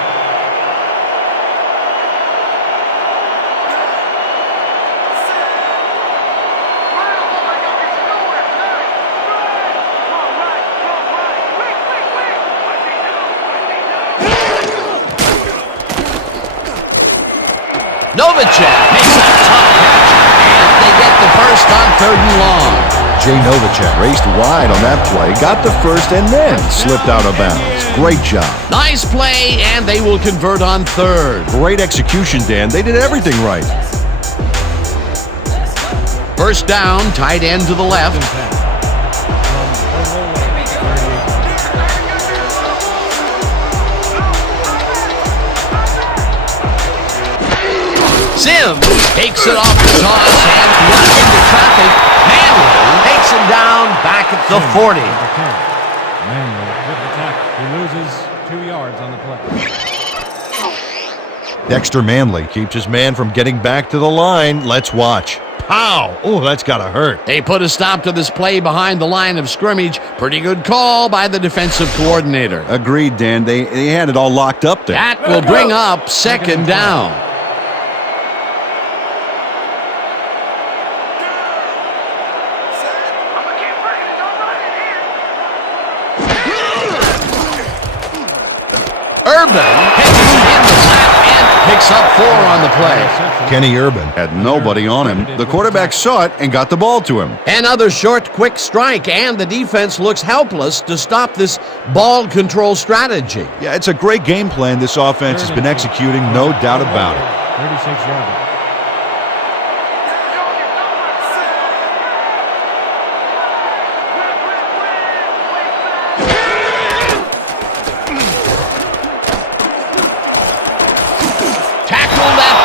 Novacek makes a tough catch, and they get the first on 3rd and long. Jay Novacek raced wide on that play, got the first, and then slipped out of bounds. Great job. Nice play, and they will convert on 3rd. Great execution, Dan. They did everything right. First down, tight end to the left. Sims takes it off the toss and runs into traffic. Manley takes him down back at the 40. Manley with the tackle. He loses 2 yards on the play. Dexter Manley keeps his man from getting back to the line. Let's watch. Pow! Oh, that's gotta hurt. They put a stop to this play behind the line of scrimmage. Pretty good call by the defensive coordinator. Agreed, Dan. They had it all locked up there. That will bring up 2nd down. Urban hits him in the lap and picks up 4 on the play. Kenny Urban had nobody on him. The quarterback saw it and got the ball to him. Another short, quick strike, and the defense looks helpless to stop this ball control strategy. Yeah, it's a great game plan this offense has been executing, no doubt about it. 36 yards.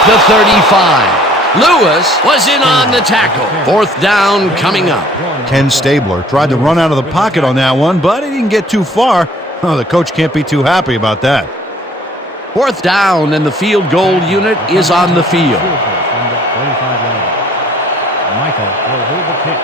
The 35. Lewis was in on the tackle. 4th down coming up. Ken Stabler tried to run out of the pocket on that one, but he didn't get too far. Oh, the coach can't be too happy about that. 4th down, and the field goal unit is on the field. Michael will hold the kick.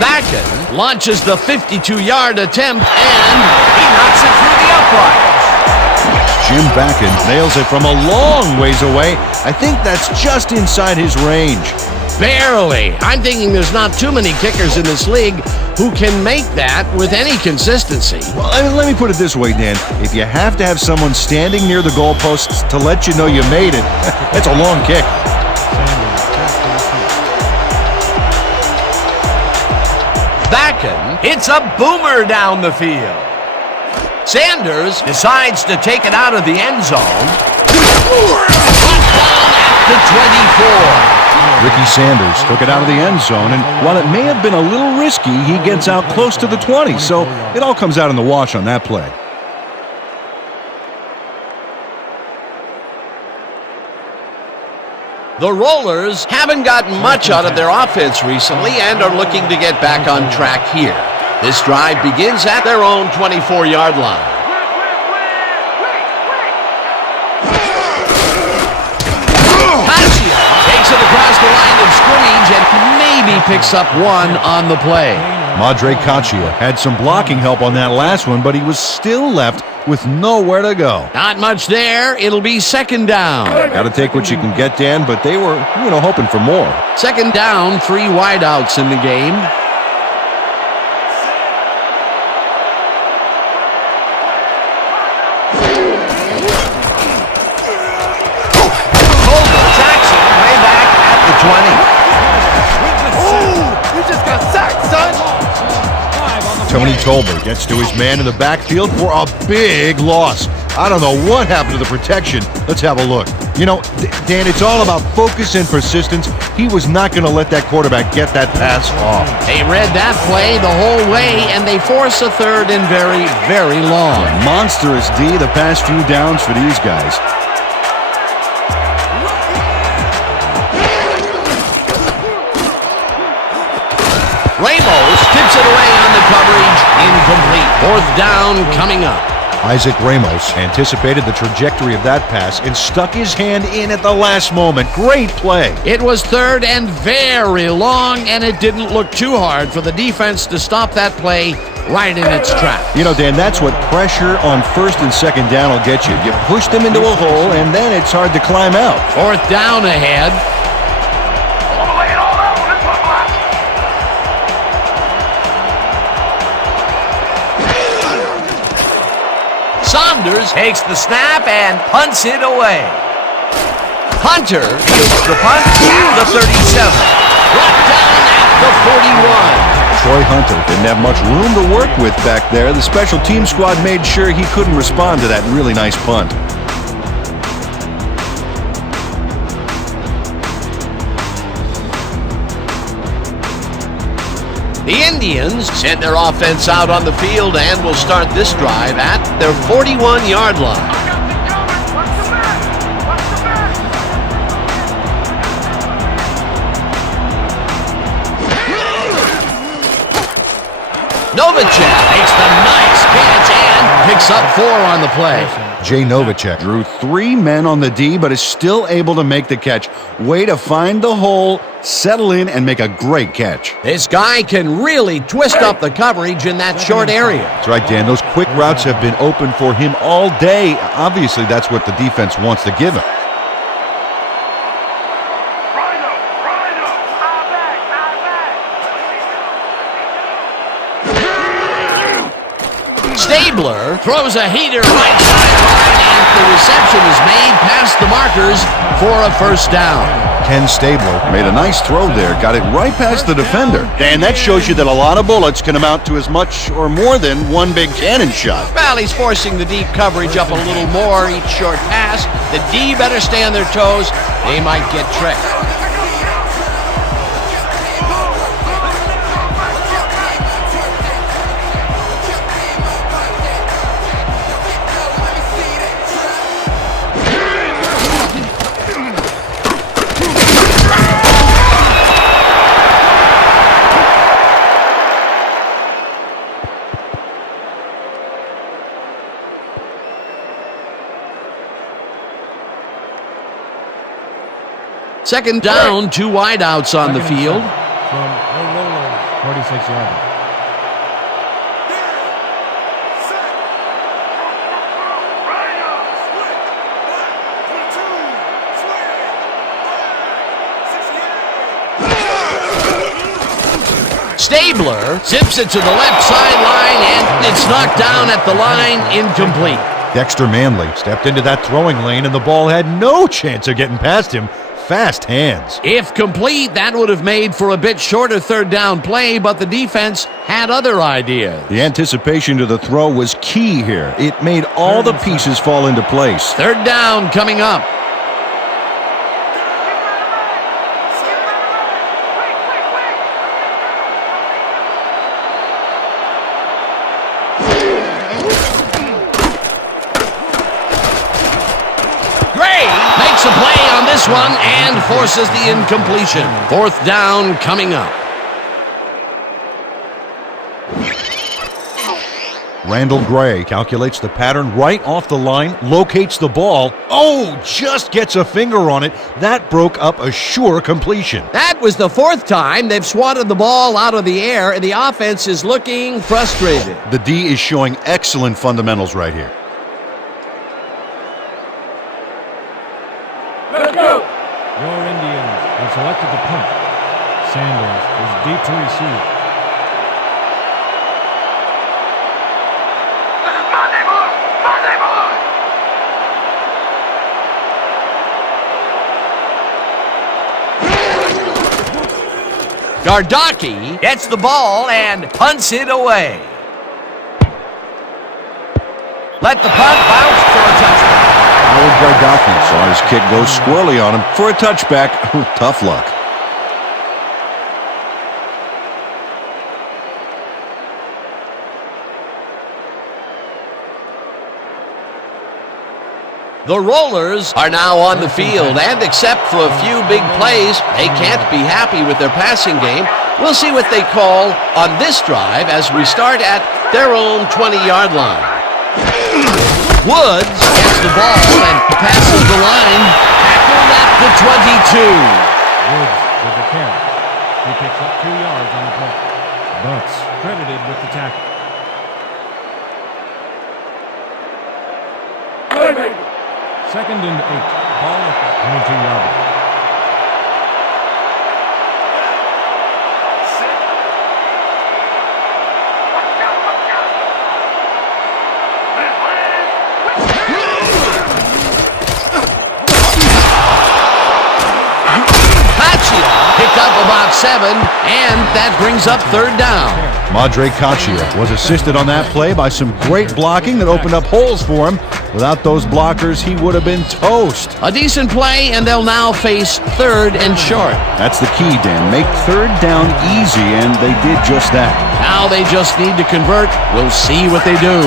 Backen launches the 52-yard attempt, and he knocks it through the uprights. Jim Backen nails it from a long ways away. I think that's just inside his range. Barely. I'm thinking there's not too many kickers in this league who can make that with any consistency. Well, let me put it this way, Dan. If you have to have someone standing near the goalposts to let you know you made it, it's a long kick. Backen hits a boomer down the field. Sanders decides to take it out of the end zone. Touchdown at the 24. Ricky Sanders took it out of the end zone, and while it may have been a little risky, he gets out close to the 20, so it all comes out in the wash on that play. The Rollers haven't gotten much out of their offense recently and are looking to get back on track here. This drive begins at their own 24-yard line. Caccia takes it across the line of scrimmage and maybe picks up 1 on the play. Madre Caccia had some blocking help on that last one, but he was still left with nowhere to go. Not much there. It'll be 2nd down. Got to take what you can get, Dan, but they were, hoping for more. 2nd down, 3 wideouts in the game. Colbert Jackson way back at the 20. Ooh, you just got sacked, son. Tony Tolbert gets to his man in the backfield for a big loss. I don't know what happened to the protection. Let's have a look. Dan, it's all about focus and persistence. He was not going to let that quarterback get that pass off. They read that play the whole way, and they force a 3rd and very, very long. Monstrous D the past few downs for these guys. Ramos tips it away on the coverage. Incomplete. 4th down coming up. Isaac Ramos anticipated the trajectory of that pass and stuck his hand in at the last moment. Great play. It was 3rd and very long, and it didn't look too hard for the defense to stop that play right in its tracks. Dan, that's what pressure on 1st and 2nd down will get you. You push them into a hole, and then it's hard to climb out. 4th down ahead. Sanders takes the snap and punts it away. Hunter fields the punt at the 37. Brought down at the 41. Troy Hunter didn't have much room to work with back there. The special team squad made sure he couldn't respond to that really nice punt. The Indians send their offense out on the field and will start this drive at their 41-yard line. Novacek makes the nice catch and picks up 4 on the play. Jay Novacek drew 3 men on the D, but is still able to make the catch. Way to find the hole, settle in, and make a great catch. This guy can really twist up the coverage in that short area. That's right, Dan. Those quick routes have been open for him all day. Obviously, that's what the defense wants to give him. Stabler throws a heater right sideline, and the reception is made past the markers for a first down. Ken Stabler made a nice throw there, got it right past the defender. And that shows you that a lot of bullets can amount to as much or more than one big cannon shot. Well, he's forcing the deep coverage up a little more each short pass. The D better stay on their toes. They might get tricked. Second down, 2 wideouts on the field. From Milwaukee, 46 yards. Stabler zips it to the left sideline, and it's knocked down at the line, incomplete. Dexter Manley stepped into that throwing lane, and the ball had no chance of getting past him. Fast hands. If complete, that would have made for a bit shorter third down play, but the defense had other ideas. The anticipation to the throw was key here. It made all the pieces fall into place. Third down coming up. Makes a play on this one and forces the incompletion. Fourth down coming up. Randall Gray calculates the pattern right off the line, locates the ball. Oh, just gets a finger on it. That broke up a sure completion. That was the 4th time they've swatted the ball out of the air, and the offense is looking frustrated. The D is showing excellent fundamentals right here. Your Indians have selected the punt. Sanders is deep to receive. Gardocki gets the ball and punts it away. Let the punt bounce for a touchback. Howard Gardocki saw his kick go squirrely on him for a touchback. Tough luck. The Rollers are now on the field, and except for a few big plays, they can't be happy with their passing game. We'll see what they call on this drive as we start at their own 20-yard line. Woods gets the ball and passes the line, tackled at the 22. Woods with the carry. He picks up 2 yards on the play. Butts credited with the tackle. Second and 8. Ball at the 22-yard line. 7, and that brings up third down. Madre Caccia was assisted on that play by some great blocking that opened up holes for him. Without those blockers, he would have been toast. A decent play, and they'll now face third and short. That's the key, Dan. Make third down easy, and they did just that. Now they just need to convert. We'll see what they do.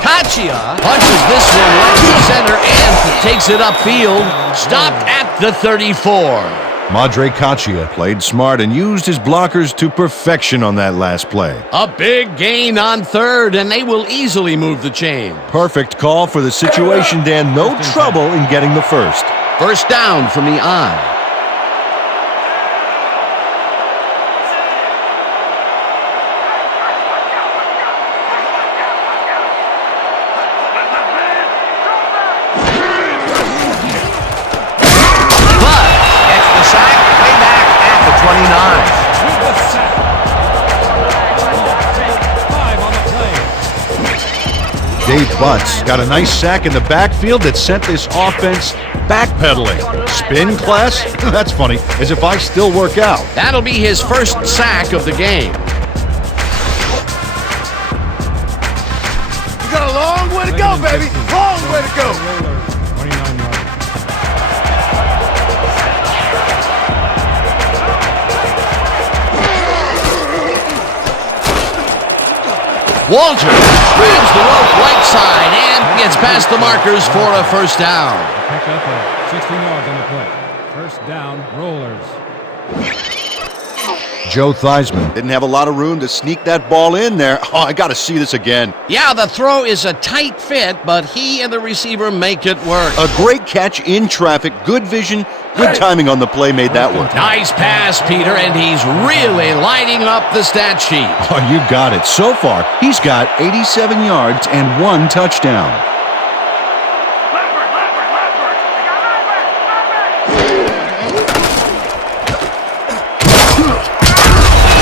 Caccia punches this one right to center and takes it upfield. Stopped at the 34. Madre Caccia played smart and used his blockers to perfection on that last play. A big gain on third, and they will easily move the chain. Perfect call for the situation, Dan. No trouble in getting the first. First down from the I. Dave Butts got a nice sack in the backfield that sent this offense backpedaling. Spin class? That's funny, as if I still work out. That'll be his first sack of the game. You got a long way to go, baby. Long way to go. 29 yards. Walter trims the rope right side and gets past the markers for a first down. Picked up 16 yards on the play. First down, Rollers. Joe Theismann didn't have a lot of room to sneak that ball in there. Oh, I got to see this again. Yeah, the throw is a tight fit, but he and the receiver make it work. A great catch in traffic, good vision, good timing on the play made that work. Nice pass, Peter, and he's really lighting up the stat sheet. Oh, you got it. So far, he's got 87 yards and 1 touchdown.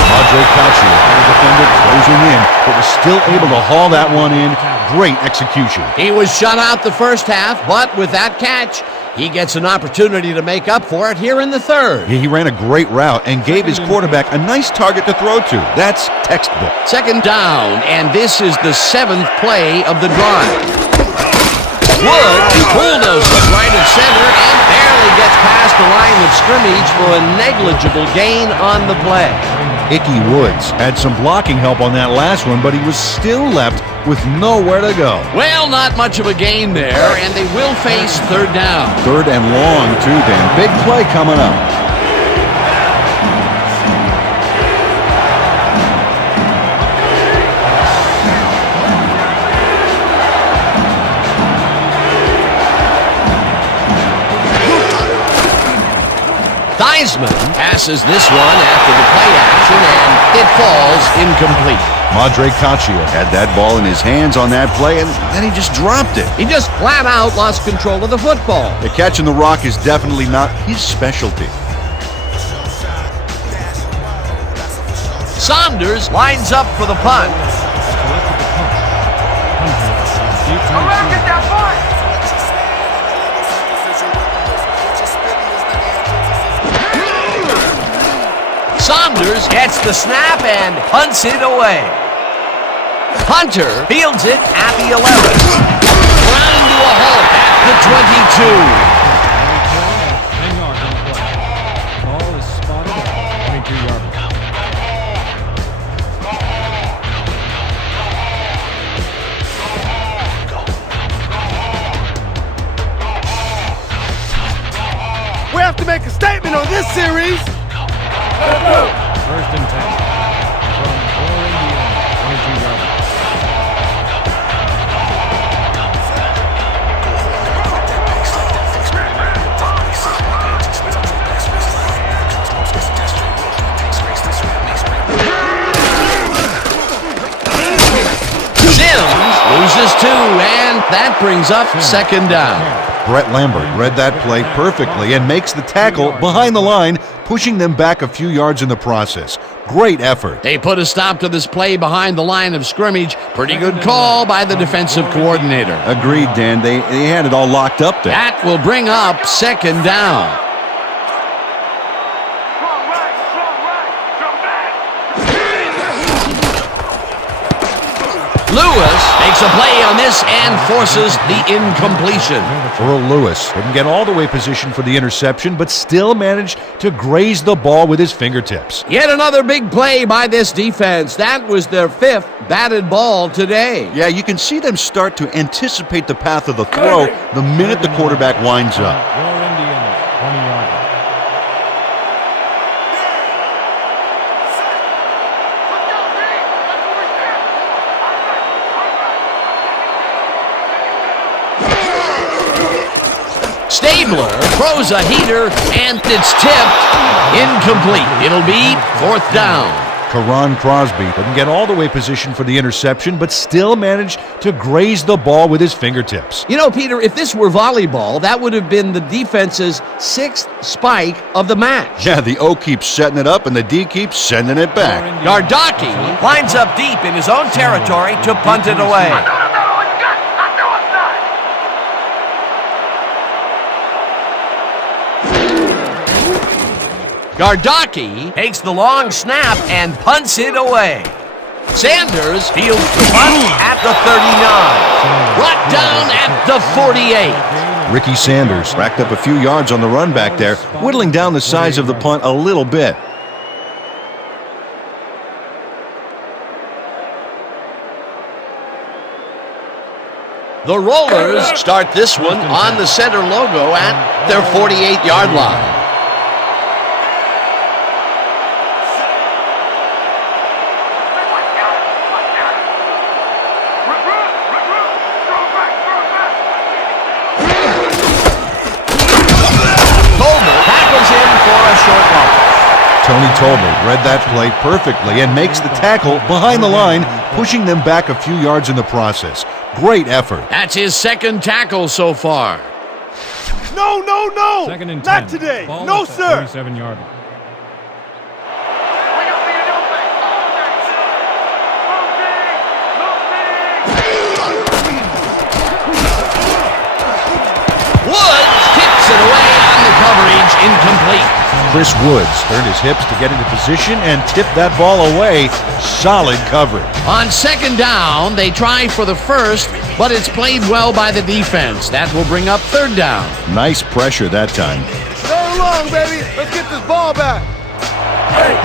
Madre Caccia had a defender closing in, but was still able to haul that one in. Great execution. He was shut out the first half, but with that catch, he gets an opportunity to make up for it here in the third. He ran a great route and gave his quarterback a nice target to throw to. That's textbook. Second down, and this is the 7th play of the drive. Wood bulldozes right at center and barely gets past the line of scrimmage for a negligible gain on the play. Icky Woods had some blocking help on that last one, but he was still left with nowhere to go. Well, not much of a gain there, and they will face third down. Third and long, too, Dan. Big play coming up. Theismann passes this one after the play action, and it falls incomplete. Madre Caccia had that ball in his hands on that play, and then he just dropped it. He just flat out lost control of the football. The catching the rock is definitely not his specialty. Saunders lines up for the punt. Saunders gets the snap and punts it away. Hunter fields it at the 11. Ground to a halt at the 22. 10 yards on the play. Ball is spotted at 22-yard line. We have to make a statement on this series. First and 10 from Indiana, 22-yard line. Loses 2, and that brings up second down. Brett Lambert read that play perfectly and makes the tackle behind the line, pushing them back a few yards in the process. Great effort. They put a stop to this play behind the line of scrimmage. Pretty good call by the defensive coordinator. Agreed, Dan. They had it all locked up there. That will bring up second down. Lewis makes a play on this and forces the incompletion. Earl Lewis didn't get all the way positioned for the interception, but still managed to graze the ball with his fingertips. Yet another big play by this defense. That was their 5th batted ball today. Yeah, you can see them start to anticipate the path of the throw the minute the quarterback winds up. Your Indians, 20 yards. Stabler throws a heater, and it's tipped. Incomplete. It'll be 4th down. Karan Crosby didn't get all the way positioned for the interception, but still managed to graze the ball with his fingertips. You know, Peter, if this were volleyball, that would have been the defense's 6th spike of the match. Yeah, the O keeps setting it up, and the D keeps sending it back. Gardocki lines up deep in his own territory to punt it away. Gardocki takes the long snap and punts it away. Sanders fields the punt at the 39. Brought down at the 48. Ricky Sanders racked up a few yards on the run back there, whittling down the size of the punt a little bit. The Rollers start this one on the center logo at their 48-yard line. Tony Tolbert read that play perfectly and makes the tackle behind the line, pushing them back a few yards in the process. Great effort. That's his 2nd tackle so far. No, no, no! 2nd and 10. Not today. Ball No, at the sir. 37-yard line. Woods tips it away on the coverage, incomplete. Chris Woods turned his hips to get into position and tipped that ball away. Solid coverage. On 2nd down, they try for the 1st, but it's played well by the defense. That will bring up 3rd down. Nice pressure that time. Go along, baby. Let's get this ball back. Hey.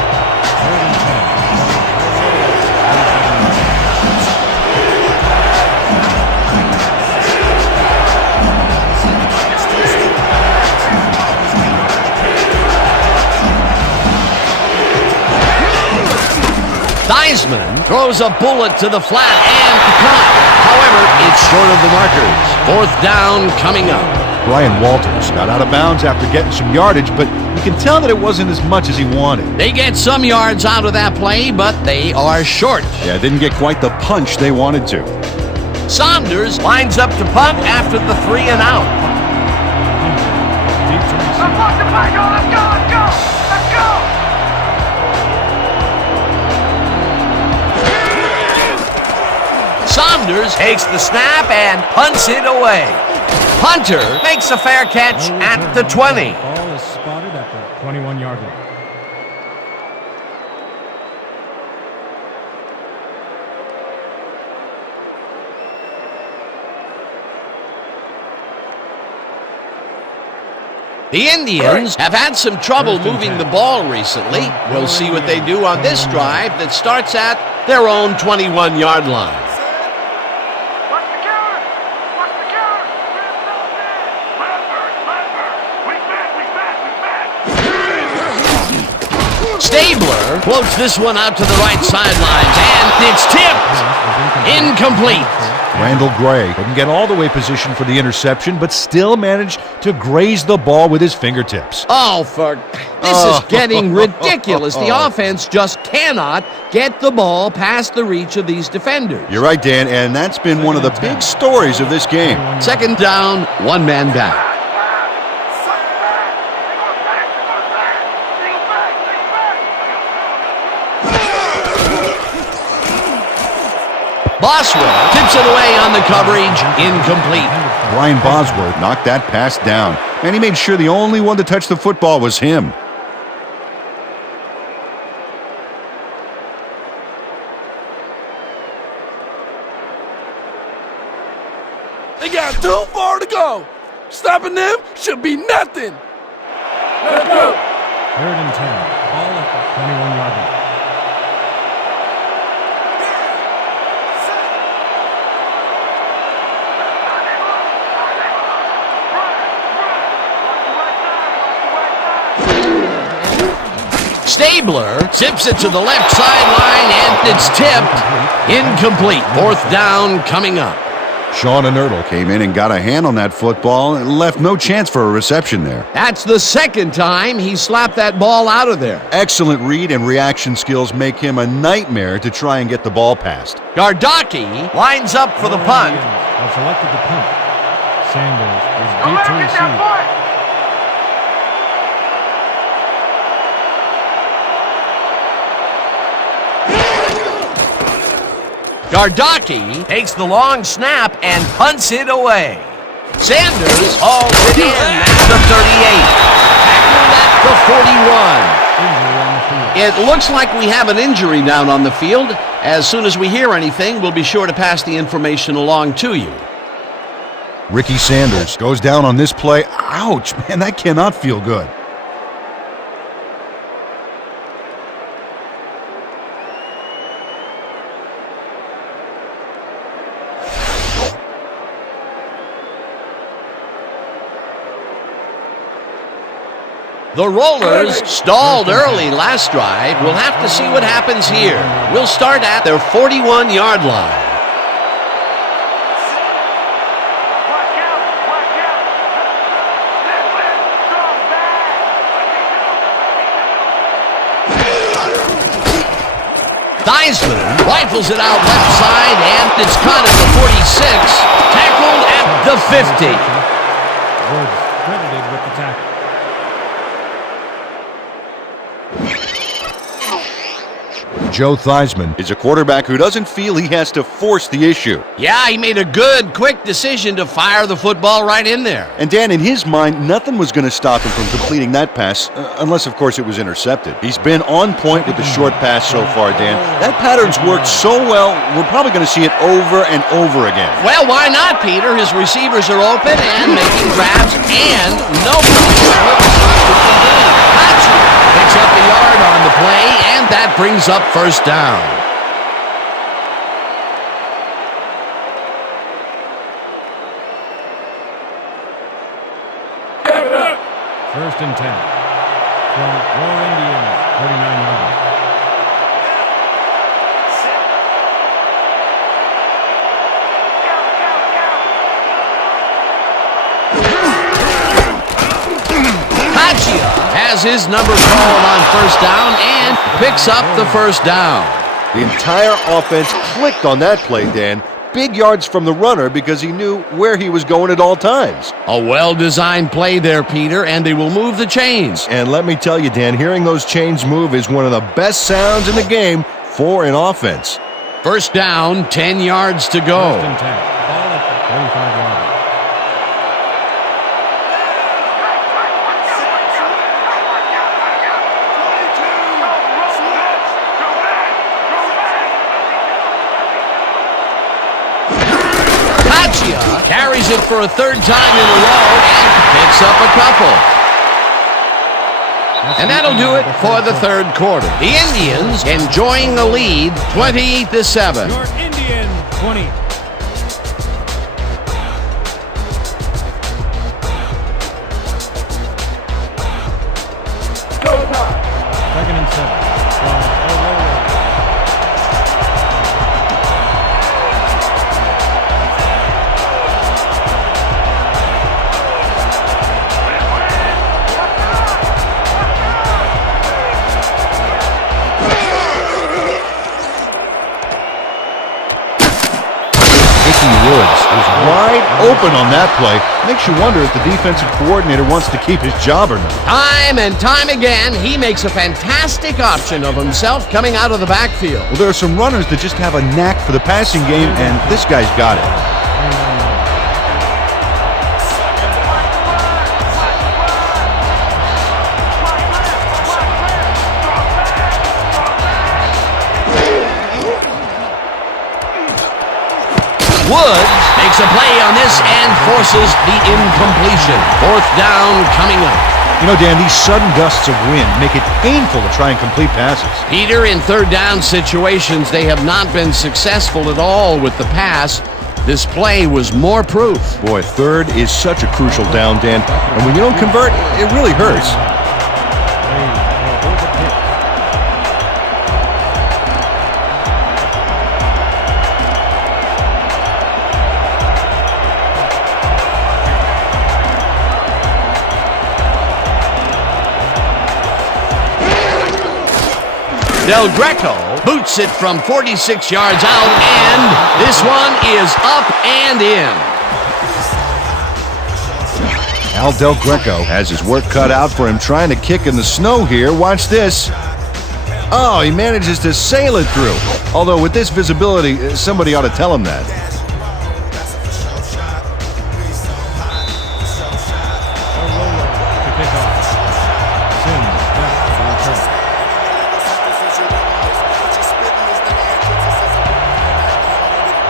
Theismann throws a bullet to the flat and caught. However, it's short of the markers. 4th down coming up. Brian Walters got out of bounds after getting some yardage, but you can tell that it wasn't as much as he wanted. They get some yards out of that play, but they are short. Yeah, didn't get quite the punch they wanted to. Saunders lines up to punt after the 3 and out. Deep to receive. Let's go! Let's go! Saunders takes the snap and punts it away. Hunter makes a fair catch at the 20. Ball is spotted at the 21-yard line. The Indians have had some trouble moving the ball recently. We'll see what they do on this drive that starts at their own 21-yard line. Stabler floats this one out to the right sidelines, and it's tipped. Incomplete. Randall Gray couldn't get all the way positioned for the interception, but still managed to graze the ball with his fingertips. This is getting ridiculous. The offense just cannot get the ball past the reach of these defenders. You're right, Dan, and that's been one of the big stories of this game. 2nd down, 1 man down. Boswell tips it away on the coverage, incomplete. Brian Bosworth knocked that pass down, and he made sure the only one to touch the football was him. They got too far to go. Stopping them should be nothing. Let's go. 3rd and 10. Ball at the 21-yard line. Stabler zips it to the left sideline, and it's tipped. Incomplete. 4th down coming up. Sean Inertle came in and got a hand on that football and left no chance for a reception there. That's the 2nd time he slapped that ball out of there. Excellent read and reaction skills make him a nightmare to try and get the ball past. Gardocki lines up for the punt. Have selected the punt. Sanders is deep to receive. Gardocki takes the long snap and punts it away. Sanders hauls it in at the 38. Tackled at the 41. It looks like we have an injury down on the field. As soon as we hear anything, we'll be sure to pass the information along to you. Ricky Sanders goes down on this play. Ouch, man, that cannot feel good. The Rollers stalled early last drive. We'll have to see what happens here. We'll start at their 41-yard line. Theismann rifles it out left side, and it's caught at the 46. Tackled at the 50. Woods credited with the tackle. Joe Theismann is a quarterback who doesn't feel he has to force the issue. Yeah, he made a good, quick decision to fire the football right in there. And Dan, in his mind, nothing was going to stop him from completing that pass, unless, of course, it was intercepted. He's been on point with the short pass so far, Dan. That pattern's worked so well, we're probably going to see it over and over again. Well, why not, Peter? His receivers are open and making grabs, and nobody picks up the yard on the play, and that brings up 1st down. First and 10 from Roar Indians, 39-yard line. Has his number called on 1st down and picks up the 1st down. The entire offense clicked on that play, Dan. Big yards from the runner because he knew where he was going at all times. A well-designed play there, Peter, and they will move the chains. And let me tell you, Dan, hearing those chains move is one of the best sounds in the game for an offense. 1st down, 10 yards to go. 1st and 10. Ball at the 35-yard line. Carries it for a 3rd time in a row and picks up a couple. And that'll do it for the 3rd quarter. The Indians enjoying the lead, 20-7. Your Indian 20. Second and 7 from Aurora. open on that play. Makes you wonder if the defensive coordinator wants to keep his job or not. Time and time again, he makes a fantastic option of himself coming out of the backfield. Well, there are some runners that just have a knack for the passing game, and this guy's got it. Woods makes a play on this and forces the incompletion. 4th down coming up. You know, Dan, these sudden gusts of wind make it painful to try and complete passes. Peter, in 3rd down situations, they have not been successful at all with the pass. This play was more proof. Boy, 3rd is such a crucial down, Dan. And when you don't convert, it really hurts. Del Greco boots it from 46 yards out, and this one is up and in. Al Del Greco has his work cut out for him trying to kick in the snow here. Watch this. Oh, he manages to sail it through. Although with this visibility, somebody ought to tell him that.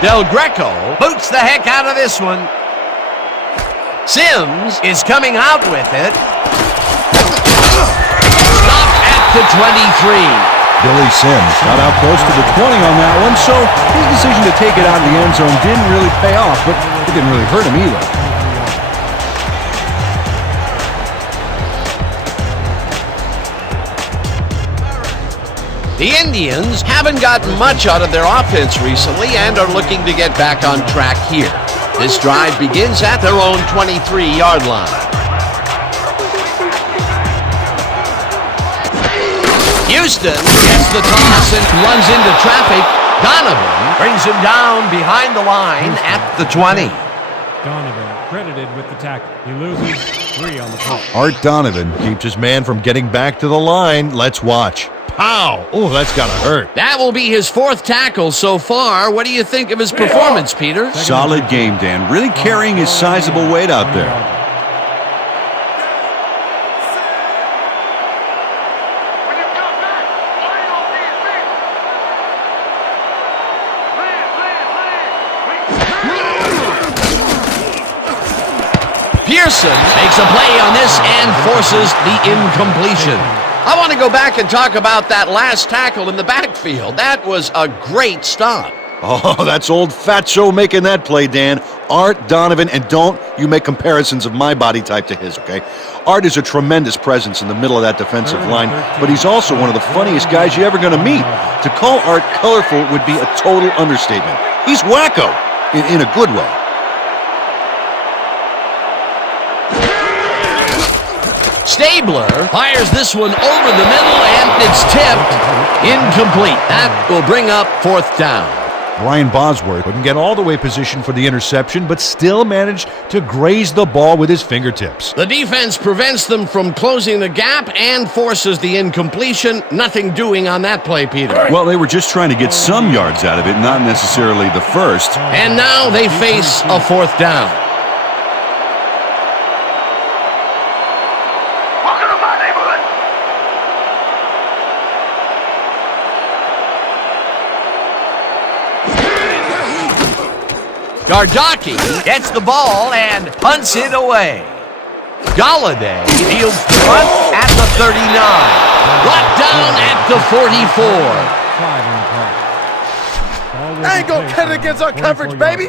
Del Greco boots the heck out of this one. Sims is coming out with it. Stopped at the 23. Billy Sims got out close to the 20 on that one, so his decision to take it out of the end zone didn't really pay off, but it didn't really hurt him either. The Indians haven't gotten much out of their offense recently and are looking to get back on track here. This drive begins at their own 23-yard line. Houston gets the toss and runs into traffic. Donovan brings him down behind the line at the 20. Donovan credited with the tackle. He loses 3 on the play. Art Donovan keeps his man from getting back to the line. Let's watch. Pow! Oh, that's gotta hurt. That will be his 4th tackle so far. What do you think of his performance, Peter? Solid game, Dan. Really carrying his sizable weight out there. Pearson makes a play on this and forces the incompletion. I want to go back and talk about that last tackle in the backfield. That was a great stop. Oh, that's old Fatso making that play, Dan. Art Donovan, and don't you make comparisons of my body type to his, okay? Art is a tremendous presence in the middle of that defensive line, but he's also one of the funniest guys you're ever going to meet. To call Art colorful would be a total understatement. He's wacko, in a good way. Stabler fires this one over the middle, and it's tipped. Incomplete. That will bring up 4th down. Brian Bosworth couldn't get all the way positioned for the interception, but still managed to graze the ball with his fingertips. The defense prevents them from closing the gap and forces the incompletion. Nothing doing on that play, Peter. Well, they were just trying to get some yards out of it, not necessarily the first. And now they face a 4th down. Gardocki gets the ball and punts it away. Galladay fields the punt at the 39. Brought down at the 44. I ain't gonna cut it against our coverage, baby.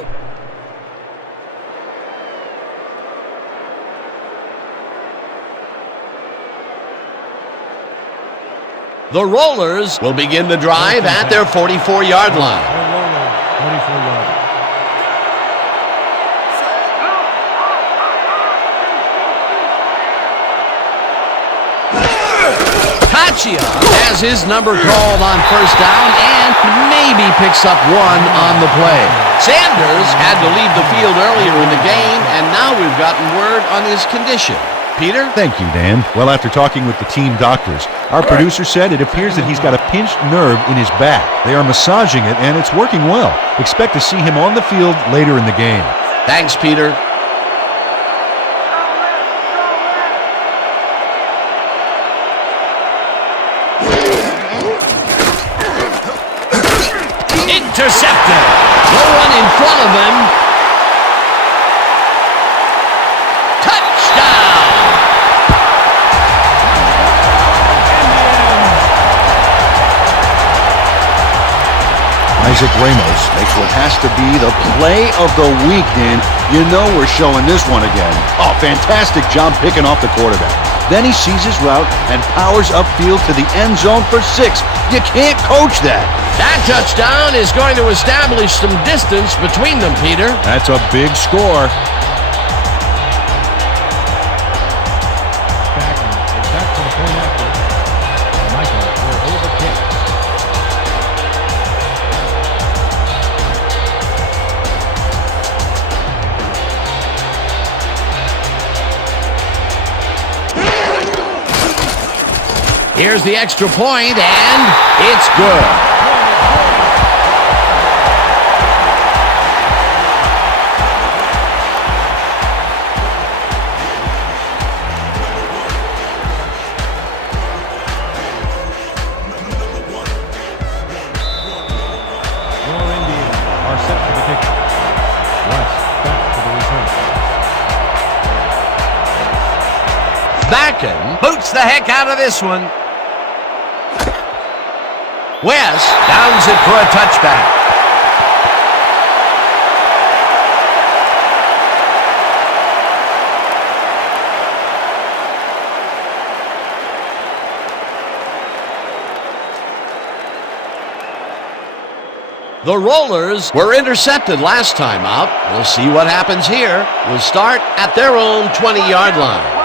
The Rollers will begin the drive at their 44-yard line. 44-yard. Tachia has his number called on 1st down and maybe picks up 1 on the play. Sanders had to leave the field earlier in the game, and now we've gotten word on his condition. Peter? Thank you, Dan. Well, after talking with the team doctors, our producer said it appears that he's got a pinched nerve in his back. They are massaging it, and it's working well. Expect to see him on the field later in the game. Thanks, Peter. Intercepted. No one in front of him. Touchdown. Isaac Ramos makes what has to be the play of the week, Dan. You know we're showing this one again. Oh, fantastic job picking off the quarterback. Then he sees his route and powers upfield to the end zone for 6. You can't coach that. That touchdown is going to establish some distance between them, Peter. That's a big score. Back to the point after. Michael will hold the kick. Here's the extra point, and it's good. Your Indians are set for the kickoff. West back to the return. Backen boots the heck out of this one. West downs it for a touchback. The Rollers were intercepted last time out. We'll see what happens here. We'll start at their own 20-yard line.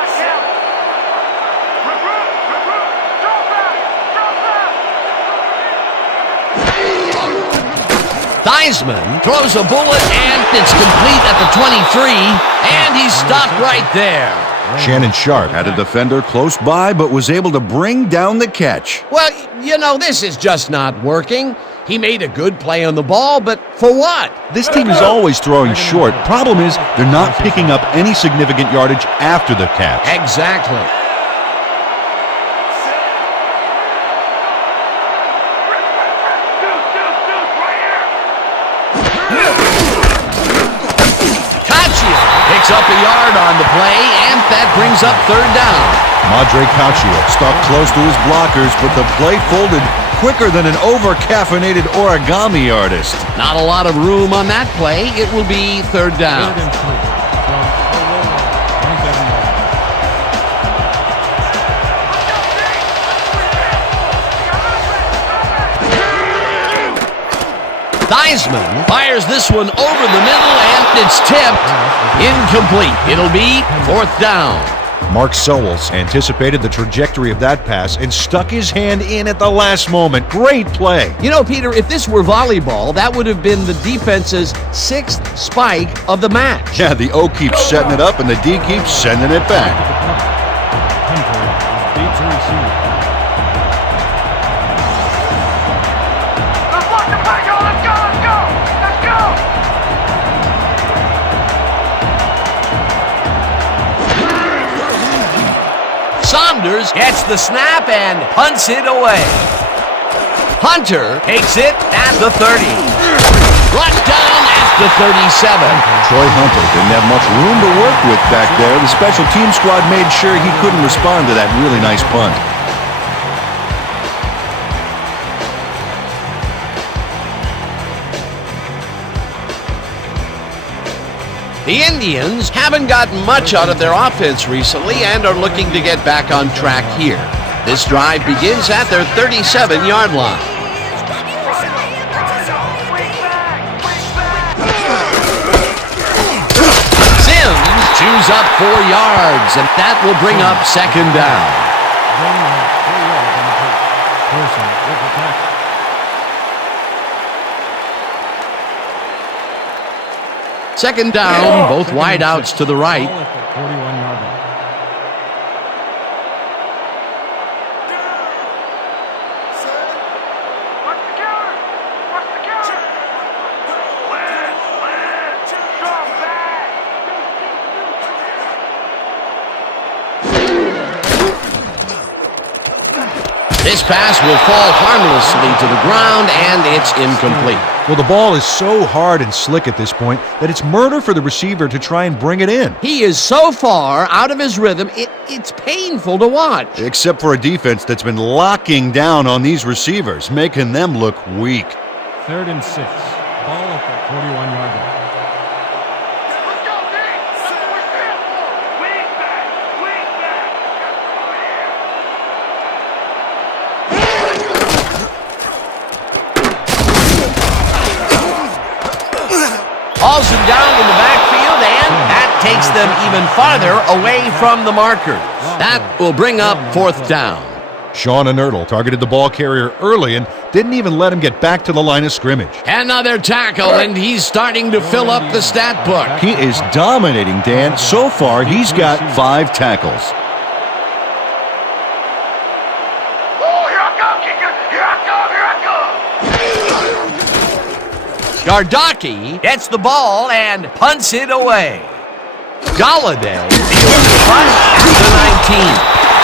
Theismann throws a bullet, and it's complete at the 23, and he's stopped right there. Shannon Sharp had a defender close by, but was able to bring down the catch. Well, you know, this is just not working. He made a good play on the ball, but for what? This team is always throwing short. Problem is, they're not picking up any significant yardage after the catch. Exactly. Picks up a yard on the play, and that brings up 3rd down. Madre Caccio stuck close to his blockers, but the play folded quicker than an over-caffeinated origami artist. Not a lot of room on that play. It will be 3rd down. 3rd and 3 from a roller, 27 yards. Theismann fires this one over the middle, and it's tipped. Incomplete. It'll be 4th down. Mark Sowles anticipated the trajectory of that pass and stuck his hand in at the last moment. Great play. You know, Peter, if this were volleyball, that would have been the defense's 6th spike of the match. Yeah, the O keeps setting it up and the D keeps sending it back. Hunter beats a receiver. Saunders gets the snap and punts it away. Hunter takes it at the 30. Brought down at the 37. Troy Hunter didn't have much room to work with back there. The special team squad made sure he couldn't respond to that really nice punt. The Indians haven't gotten much out of their offense recently and are looking to get back on track here. This drive begins at their 37-yard line. Sims chews up 4 yards, and that will bring up 2nd down. Second down, both wideouts to the right. Ball at the 41-yard line. This pass will fall harmlessly to the ground, and it's incomplete. Well, the ball is so hard and slick at this point that it's murder for the receiver to try and bring it in. He is so far out of his rhythm, it's painful to watch. Except for a defense that's been locking down on these receivers, making them look weak. 3rd and 6. Ball at the 41-yard line. Hauls him down in the backfield, and that takes them even farther away from the markers. That will bring up 4th down. Sean Inertle targeted the ball carrier early and didn't even let him get back to the line of scrimmage. Another tackle, and he's starting to fill up the stat book. He is dominating, Dan. So far, he's got 5 tackles. Gardocki gets the ball and punts it away. Galladay fields the punt at the 19.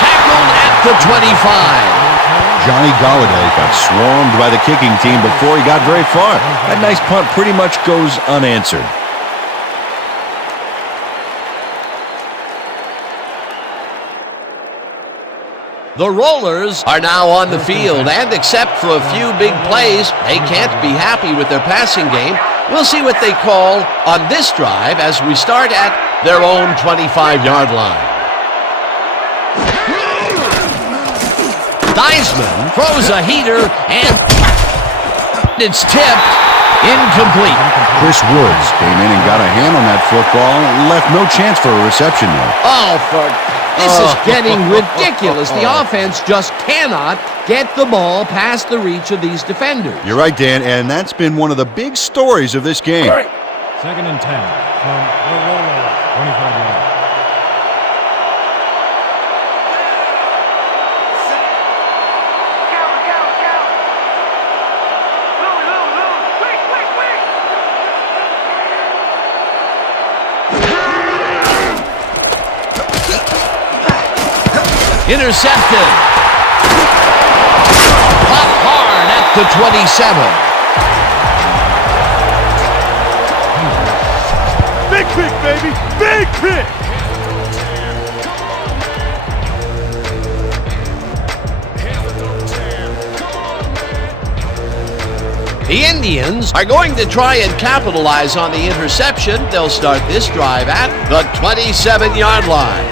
Tackled at the 25. Johnny Galladay got swarmed by the kicking team before he got very far. That nice punt pretty much goes unanswered. The Rollers are now on the field, and except for a few big plays, they can't be happy with their passing game. We'll see what they call on this drive as we start at their own 25-yard line. Theismann throws a heater, and it's tipped incomplete. Chris Woods came in and got a hand on that football and left no chance for a reception there. This is getting ridiculous. The offense just cannot get the ball past the reach of these defenders. You're right, Dan, and that's been one of the big stories of this game. 2nd and 10 from the Rollers, 25 yards. Intercepted. Popped hard at the 27. Big pick, baby! Big pick! The Indians are going to try and capitalize on the interception. They'll start this drive at the 27-yard line.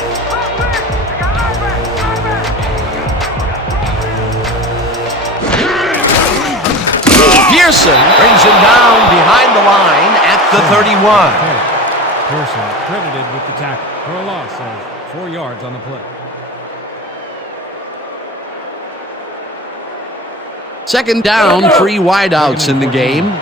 Pearson brings him down behind the line at the 31. Pearson credited with the tackle for a loss of 4 yards on the play. Second down, 3 wideouts in the game.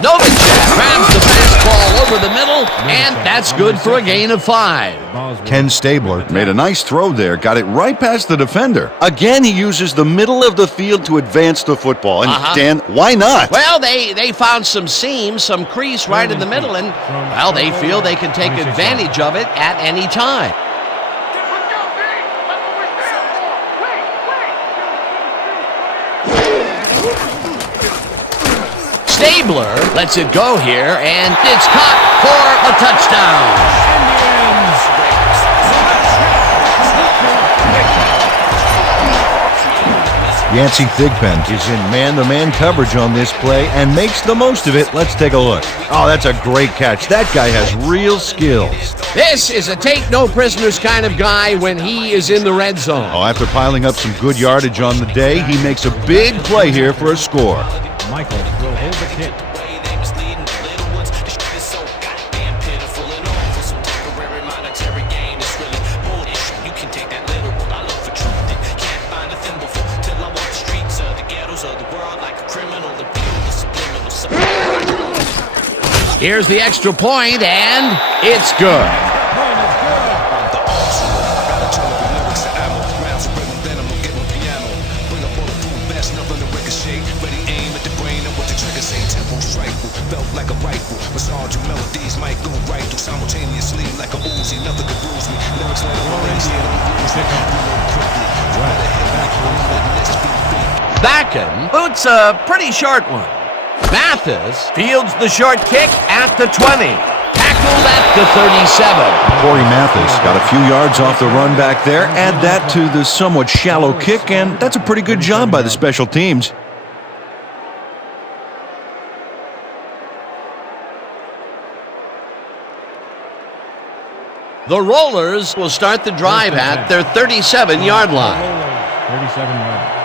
Novacek grabs the fastball over the middle, and that's good for a gain of 5. Ken Stabler made a nice throw there, got it right past the defender. Again, he uses the middle of the field to advance the football. And Dan, why not? Well, they found some seams, some crease right in the middle, and, well, they feel they can take advantage of it at any time. Stabler lets it go here, and it's caught for a touchdown. Yancey Thigpen is in man-to-man coverage on this play and makes the most of it. Let's take a look. Oh, that's a great catch. That guy has real skills. This is a take-no-prisoners kind of guy when he is in the red zone. Oh, after piling up some good yardage on the day, he makes a big play here for a score. Michael will hold the kick. Here's the extra point, and it's good. Backen boots a pretty short one. Mathis fields the short kick at the 20. Tackled at the 37. Corey Mathis got a few yards off the run back there. Add that to the somewhat shallow kick, and that's a pretty good job by the special teams. The Rollers will start the drive at their 37-yard line. 37-yard.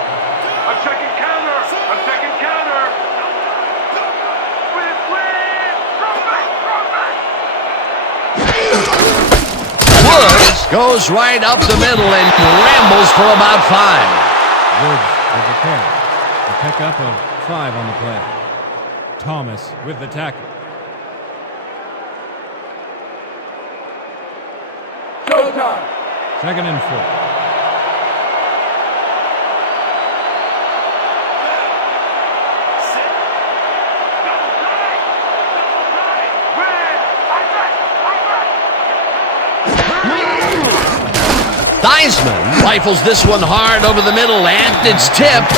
I'm checking counter. I'm checking counter. Woods goes right up the middle and rambles for about 5. Woods with the carry. A pickup of 5 on the play. Thomas with the tackle. Showtime. 2nd and 4. Theismann rifles this one hard over the middle, and it's tipped.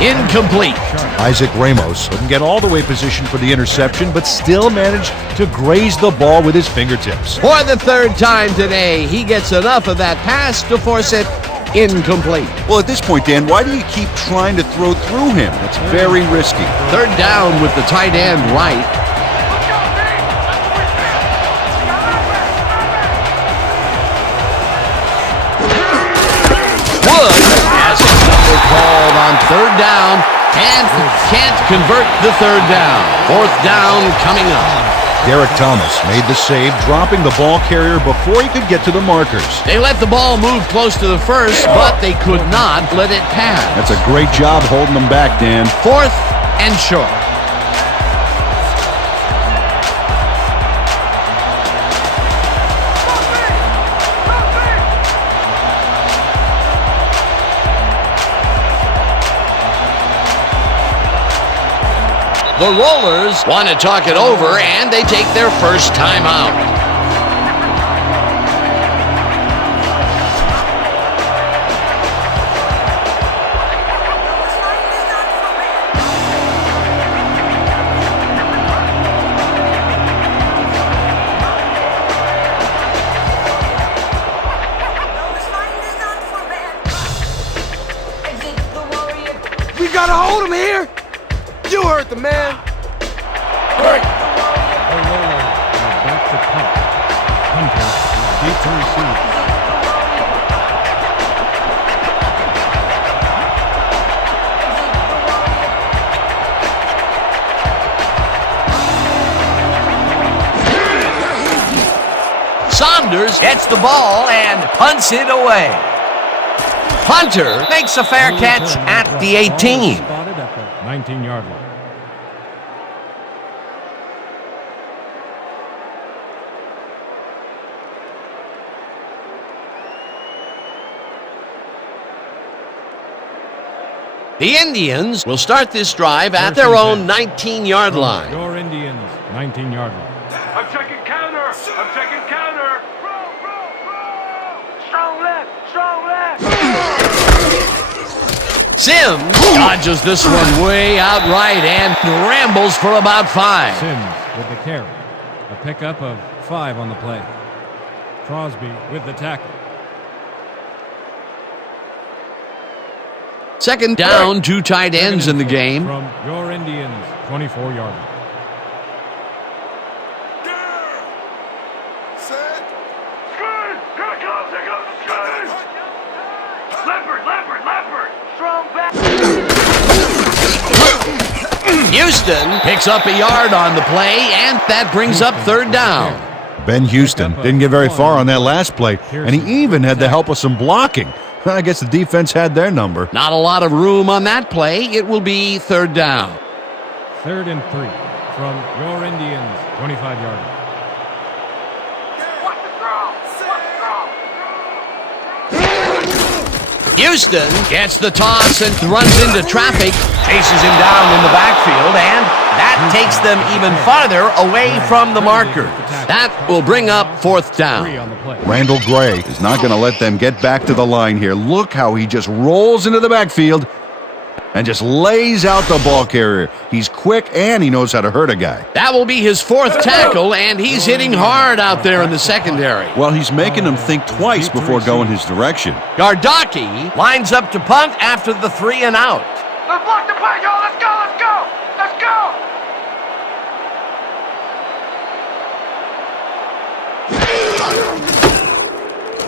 Incomplete. Isaac Ramos couldn't get all the way positioned for the interception, but still managed to graze the ball with his fingertips. For the 3rd time today, he gets enough of that pass to force it incomplete. Well, at this point, Dan, why do you keep trying to throw through him? That's very risky. 3rd down with the tight end right. Woods has his number called on 3rd down and can't convert the 3rd down. 4th down coming up. Derek Thomas made the save, dropping the ball carrier before he could get to the markers. They let the ball move close to the 1st, but they could not let it pass. That's a great job holding them back, Dan. 4th and short. The Rollers want to talk it over, and they take their first time out. We gotta hold him here. You hurt the man. Great. The Rollers are back to punt. Hunter is deep to receive. Saunders gets the ball and punts it away. Hunter makes a fair catch at the 18. Spotted at the 19-yard line. The Indians will start this drive at their own 19-yard line. Your Indians, 19-yard line. I'm checking counter. I'm checking counter. Strong left. Strong left. Sims dodges this one way out right and rambles for about 5. Sims with the carry. A pickup of 5 on the play. Crosby with the tackle. 2nd down, 2 tight ends in the game. From your Indians, 24-yard line. Set. Good. Here it comes. Here comes the good. Leopard. Leopard. Leopard. Strong back. Houston picks up a yard on the play, and that brings up 3rd down. Ben Houston didn't get very far on that last play, and he even had the help of some blocking. I guess the defense had their number. Not a lot of room on that play. It will be 3rd down. 3rd and 3 from your Indians, 25-yarder. Watch the throw! Watch the throw! Houston gets the toss and runs into traffic, chases him down in the backfield, and that takes them even farther away from the marker. That will bring up 4th down. Randall Gray is not going to let them get back to the line here. Look how he just rolls into the backfield and just lays out the ball carrier. He's quick and he knows how to hurt a guy. That will be his 4th tackle, and he's hitting hard out there in the secondary. Well, he's making them think twice before going his direction. Gardocki lines up to punt after the 3 and out. Let's block the play, y'all! Let's go! Let's go! Let's go!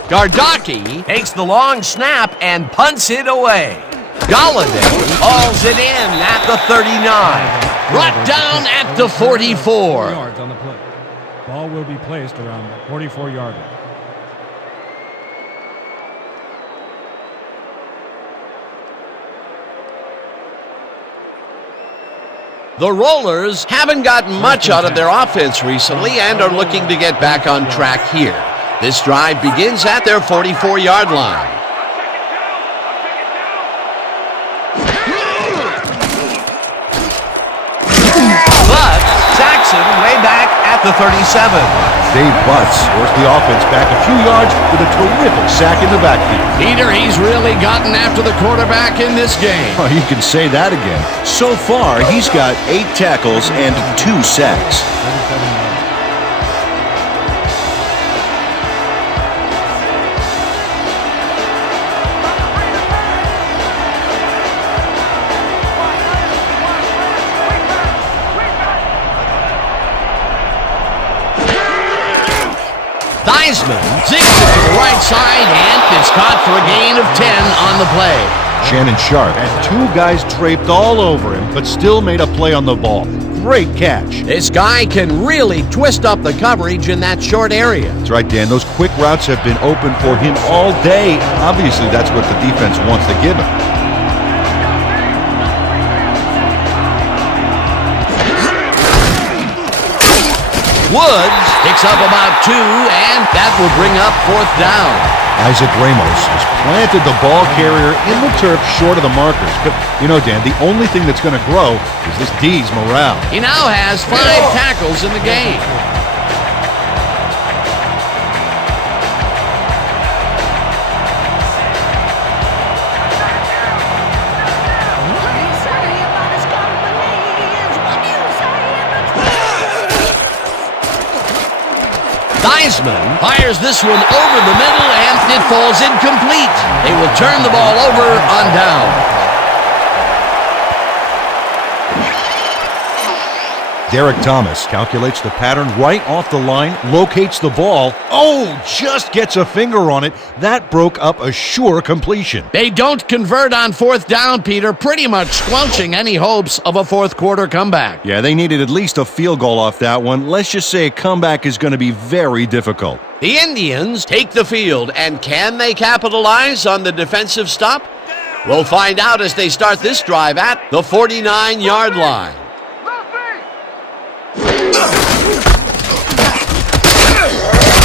Gardocki takes the long snap and punts it away. Galladay hauls it in at the 39. Brought down at the 44. Yards on the play. Ball will be placed around the 44-yarder. The Rollers haven't gotten much out of their offense recently and are looking to get back on track here. This drive begins at their 44-yard line. But Saxon way back at the 37. Dave Butts forced the offense back a few yards with a terrific sack in the backfield. Peter, he's really gotten after the quarterback in this game. Oh, you can say that again. So far, he's got 8 tackles and 2 sacks. 37 yards. Theismann zigs it to the right side, and it's caught for a gain of 10 on the play. Shannon Sharp had 2 guys draped all over him, but still made a play on the ball. Great catch. This guy can really twist up the coverage in that short area. That's right, Dan. Those quick routes have been open for him all day. Obviously, that's what the defense wants to give him. Woods picks up about 2, and that will bring up 4th down. Isaac Ramos has planted the ball carrier in the turf short of the markers. But, you know, Dan, the only thing that's going to grow is this D's morale. He now has 5 tackles in the game. Theismann fires this one over the middle, and it falls incomplete. They will turn the ball over on down. Derek Thomas calculates the pattern right off the line, locates the ball. Oh, just gets a finger on it. That broke up a sure completion. They don't convert on 4th down, Peter, pretty much squelching any hopes of a 4th quarter comeback. Yeah, they needed at least a field goal off that one. Let's just say a comeback is going to be very difficult. The Indians take the field, and can they capitalize on the defensive stop? We'll find out as they start this drive at the 49-yard line.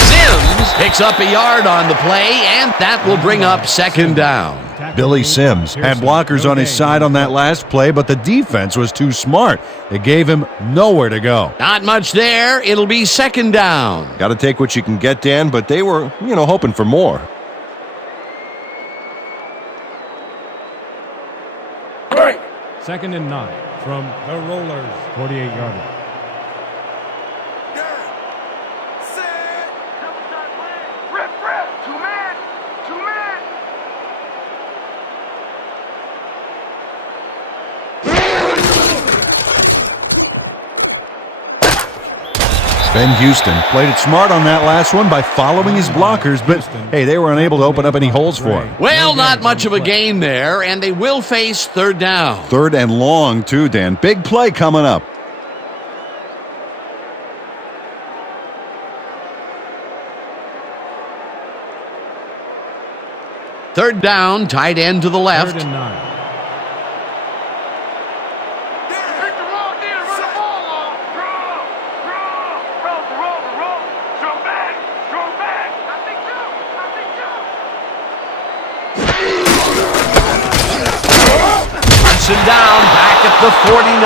Sims picks up a yard on the play, and that will bring up 2nd down. Billy Sims had blockers on his side on that last play, but the defense was too smart. It gave him nowhere to go. Not much there. It'll be 2nd down. Got to take what you can get, Dan, but they were, hoping for more. Break! 2nd and 9 from the Rollers, 48-yarder. Ben Houston played it smart on that last one by following his blockers, but hey, they were unable to open up any holes for him. Well, not much of a gain there, and they will face 3rd down. 3rd and long, too, Dan. Big play coming up. Third down, tight end to the left. 3rd and 9. Pick the wrong end, run the ball off. chasing down back at the 49.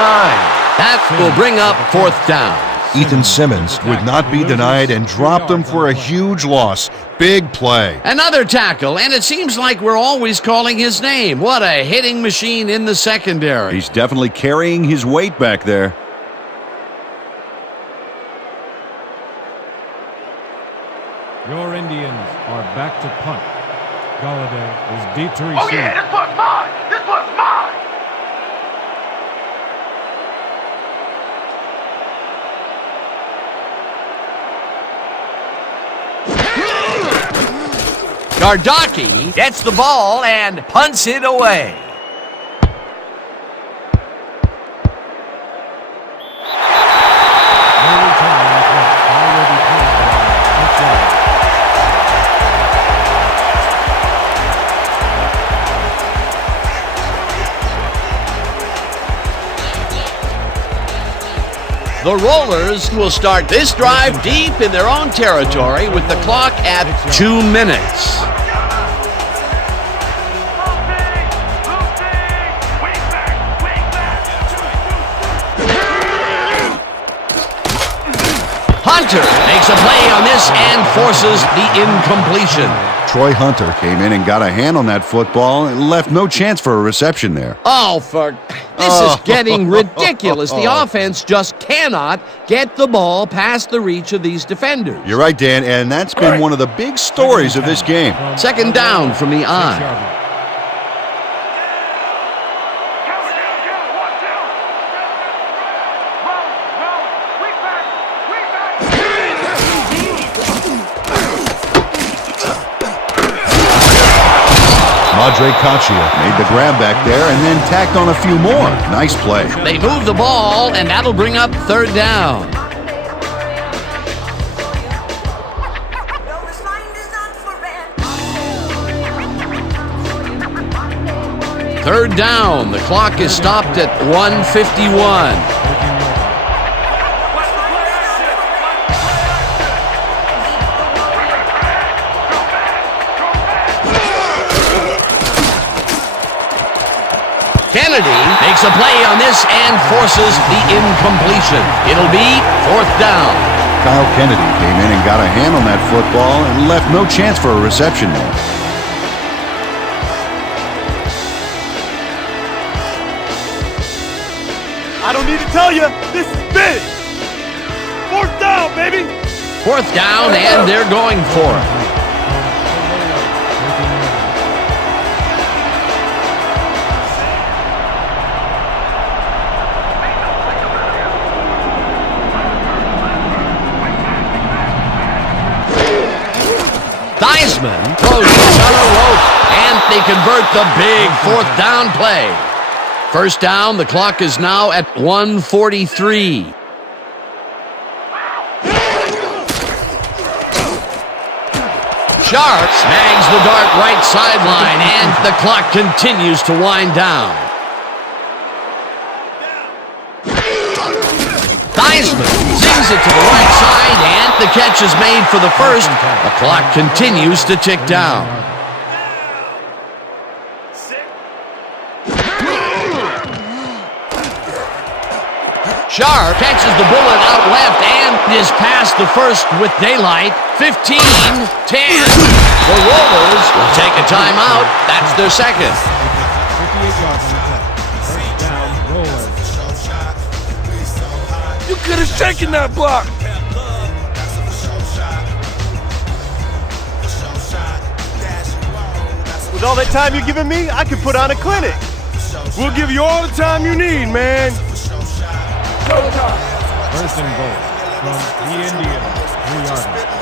That will bring up fourth down. Ethan Simmons would not be denied and dropped him for a huge loss. Big play. Another tackle, and it seems like we're always calling his name. What a hitting machine in the secondary. He's definitely carrying his weight back there. Your Indians are back to punt. Galladay is deep to receive. Oh yeah, this one's mine! This one's mine! Gardocki gets the ball and punts it away. The Rollers will start this drive deep in their own territory with the clock at 2 minutes. Hunter makes a play on this and forces the incompletion. Troy Hunter came in and got a hand on that football and left no chance for a reception there. This is getting ridiculous. The offense just cannot get the ball past the reach of these defenders. You're right, Dan, and that's been one of the big stories of this game. Second down from the eye. Madre Caccia made the grab back there and then tacked on a few more. Nice play. They move the ball, and that'll bring up third down. Third down. The clock is stopped at 1:51. Kennedy makes a play on this and forces the incompletion. It'll be fourth down. Kyle Kennedy came in and got a hand on that football and left no chance for a reception there. I don't need to tell you, this is big. Fourth down, baby. Fourth down, and they're going for it. Theismann throws this on a rope, and they convert the big fourth down play. First down, the clock is now at 1:43. Sharp snags the dart right sideline, and the clock continues to wind down. Theismann zings it to the right side, and the catch is made for the first. The clock continues to tick down. Sharp catches the bullet out left and is past the first with daylight. 15, 10. The Rollers will take a timeout. That's their second. 58 yards on the play. First down, Rollers. You could have taken that block. With all that time you're giving me, I could put on a clinic. We'll give you all the time you need, man. First and goal from the Indians, 3-yarder.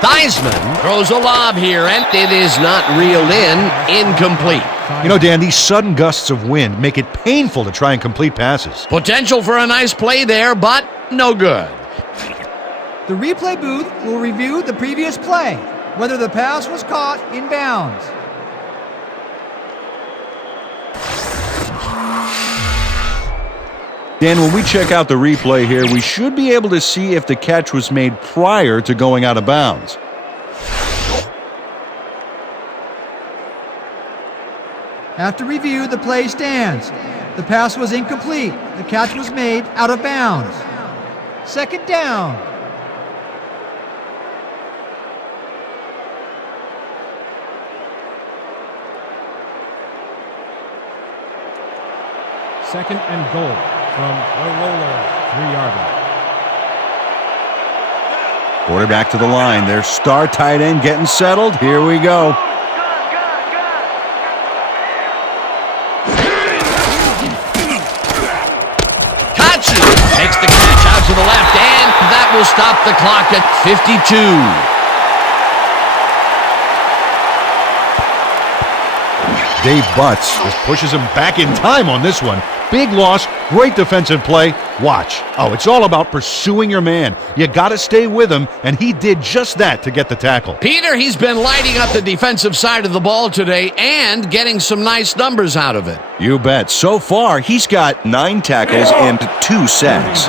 Theismann throws a lob here, and it is not reeled in. Incomplete. You know, Dan, these sudden gusts of wind make it painful to try and complete passes. Potential for a nice play there, but no good. The replay booth will review the previous play, whether the pass was caught in bounds. Dan, when we check out the replay here, we should be able to see if the catch was made prior to going out of bounds. After review, the play stands. The pass was incomplete. The catch was made out of bounds. Second down. Second and goal from the roller 3-yard line. Quarterback to the line. Their star tight end getting settled. Here we go. Takes the catch out to the left, and that will stop the clock at 52. Dave Butts just pushes him back in time on this one. Big loss, great defensive play. Watch. Oh, it's all about pursuing your man. You got to stay with him, and he did just that to get the tackle. Peter, he's been lighting up the defensive side of the ball today and getting some nice numbers out of it. You bet. So far, he's got 9 tackles and 2 sacks.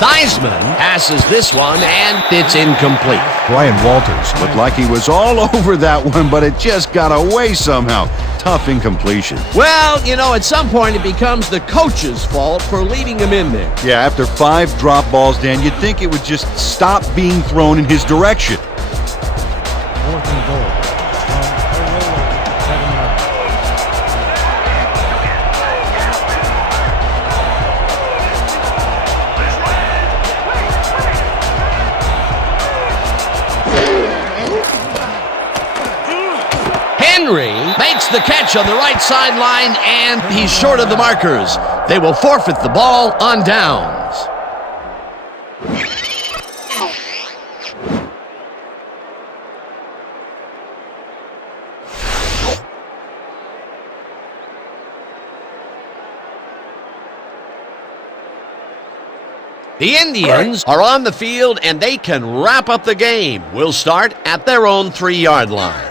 Theismann passes this one, and it's incomplete. Brian Walters Looked like he was all over that one, but it just got away somehow. Tough incompletion. Well, you know, at some point it becomes the coach's fault for leaving him in there. Yeah, after 5 drop balls, Dan, you'd think it would just stop being thrown in his direction. 4th and goal from the roller 7-yard line. Henry makes the catch on the right sideline, and he's short of the markers. They will forfeit the ball on downs. The Indians are on the field, and they can wrap up the game. We'll start at their own 3-yard line.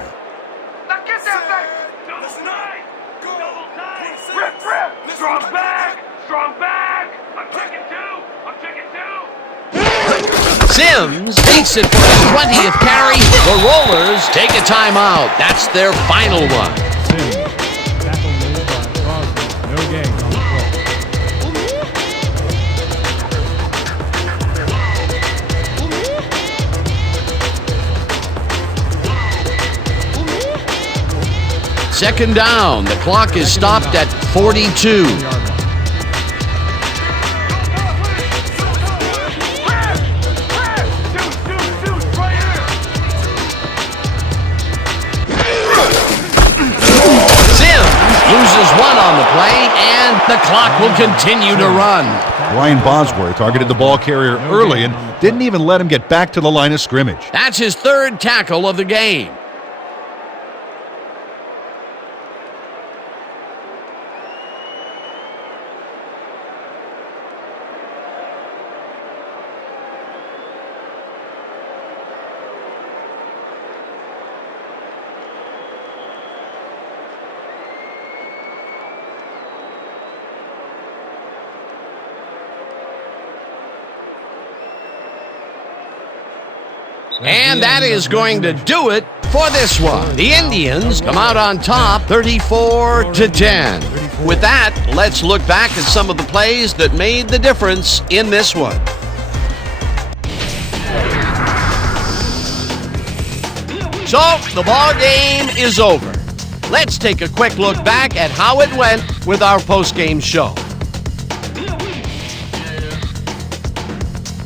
Now get that back! Double tight! Double tight! Rip, rip! Strong back! Strong back! I'm taking 2! Sims takes it for his 20th carry. The Rollers take a timeout. That's their final one. Sims. Tackle made by Crosby. No gain on the play. Second down. The clock is stopped at 42. Loses one on the play, and the clock will continue to run. Ryan Bosworth targeted the ball carrier early and didn't even let him get back to the line of scrimmage. That's his 3rd tackle of the game. And that is going to do it for this one. The Indians come out on top 34-10. With that, let's look back at some of the plays that made the difference in this one. So, the ball game is over. Let's take a quick look back at how it went with our post-game show.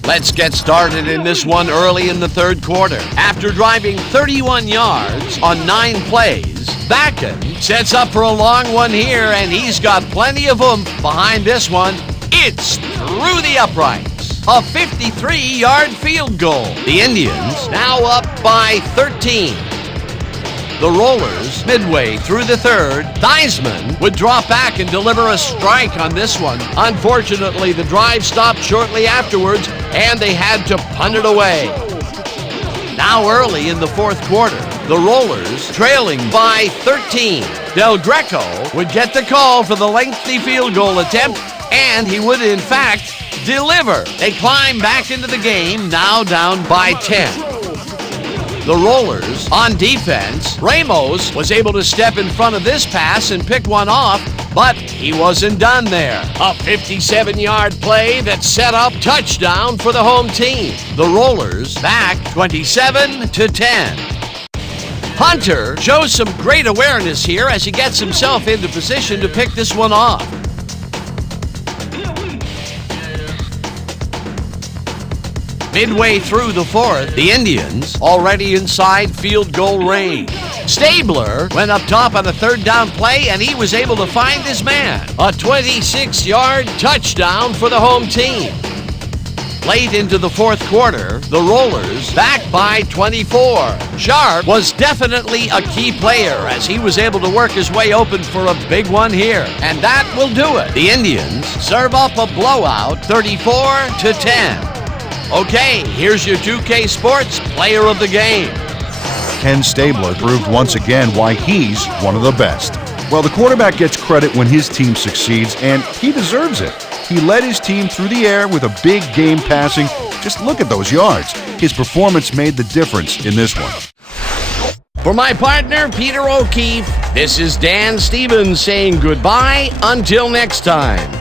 Let's get started in this one early in the 3rd quarter. After driving 31 yards on 9 plays, Bakken sets up for a long one here, and he's got plenty of oomph behind this one. It's through the uprights. A 53-yard field goal. The Indians now up by 13. the Rollers, midway through the third, Theismann would drop back and deliver a strike on this one. Unfortunately, the drive stopped shortly afterwards, and they had to punt it away. Now early in the fourth quarter, the Rollers trailing by 13. Del Greco would get the call for the lengthy field goal attempt, and he would in fact deliver. They climb back into the game, now down by 10. The Rollers on defense, Ramos was able to step in front of this pass and pick one off, but he wasn't done there. A 57-yard play that set up touchdown for the home team. The Rollers back 27-10. Hunter shows some great awareness here as he gets himself into position to pick this one off. Midway through the fourth, the Indians already inside field goal range. Stabler went up top on a third down play, and he was able to find his man. A 26-yard touchdown for the home team. Late into the fourth quarter, the Rollers back by 24. Sharp was definitely a key player as he was able to work his way open for a big one here. And that will do it. The Indians serve up a blowout, 34-10. Okay, here's your 2K Sports Player of the Game. Ken Stabler proved once again why he's one of the best. Well, the quarterback gets credit when his team succeeds, and he deserves it. He led his team through the air with a big game passing. Just look at those yards. His performance made the difference in this one. For my partner, Peter O'Keefe, this is Dan Stevens saying goodbye until next time.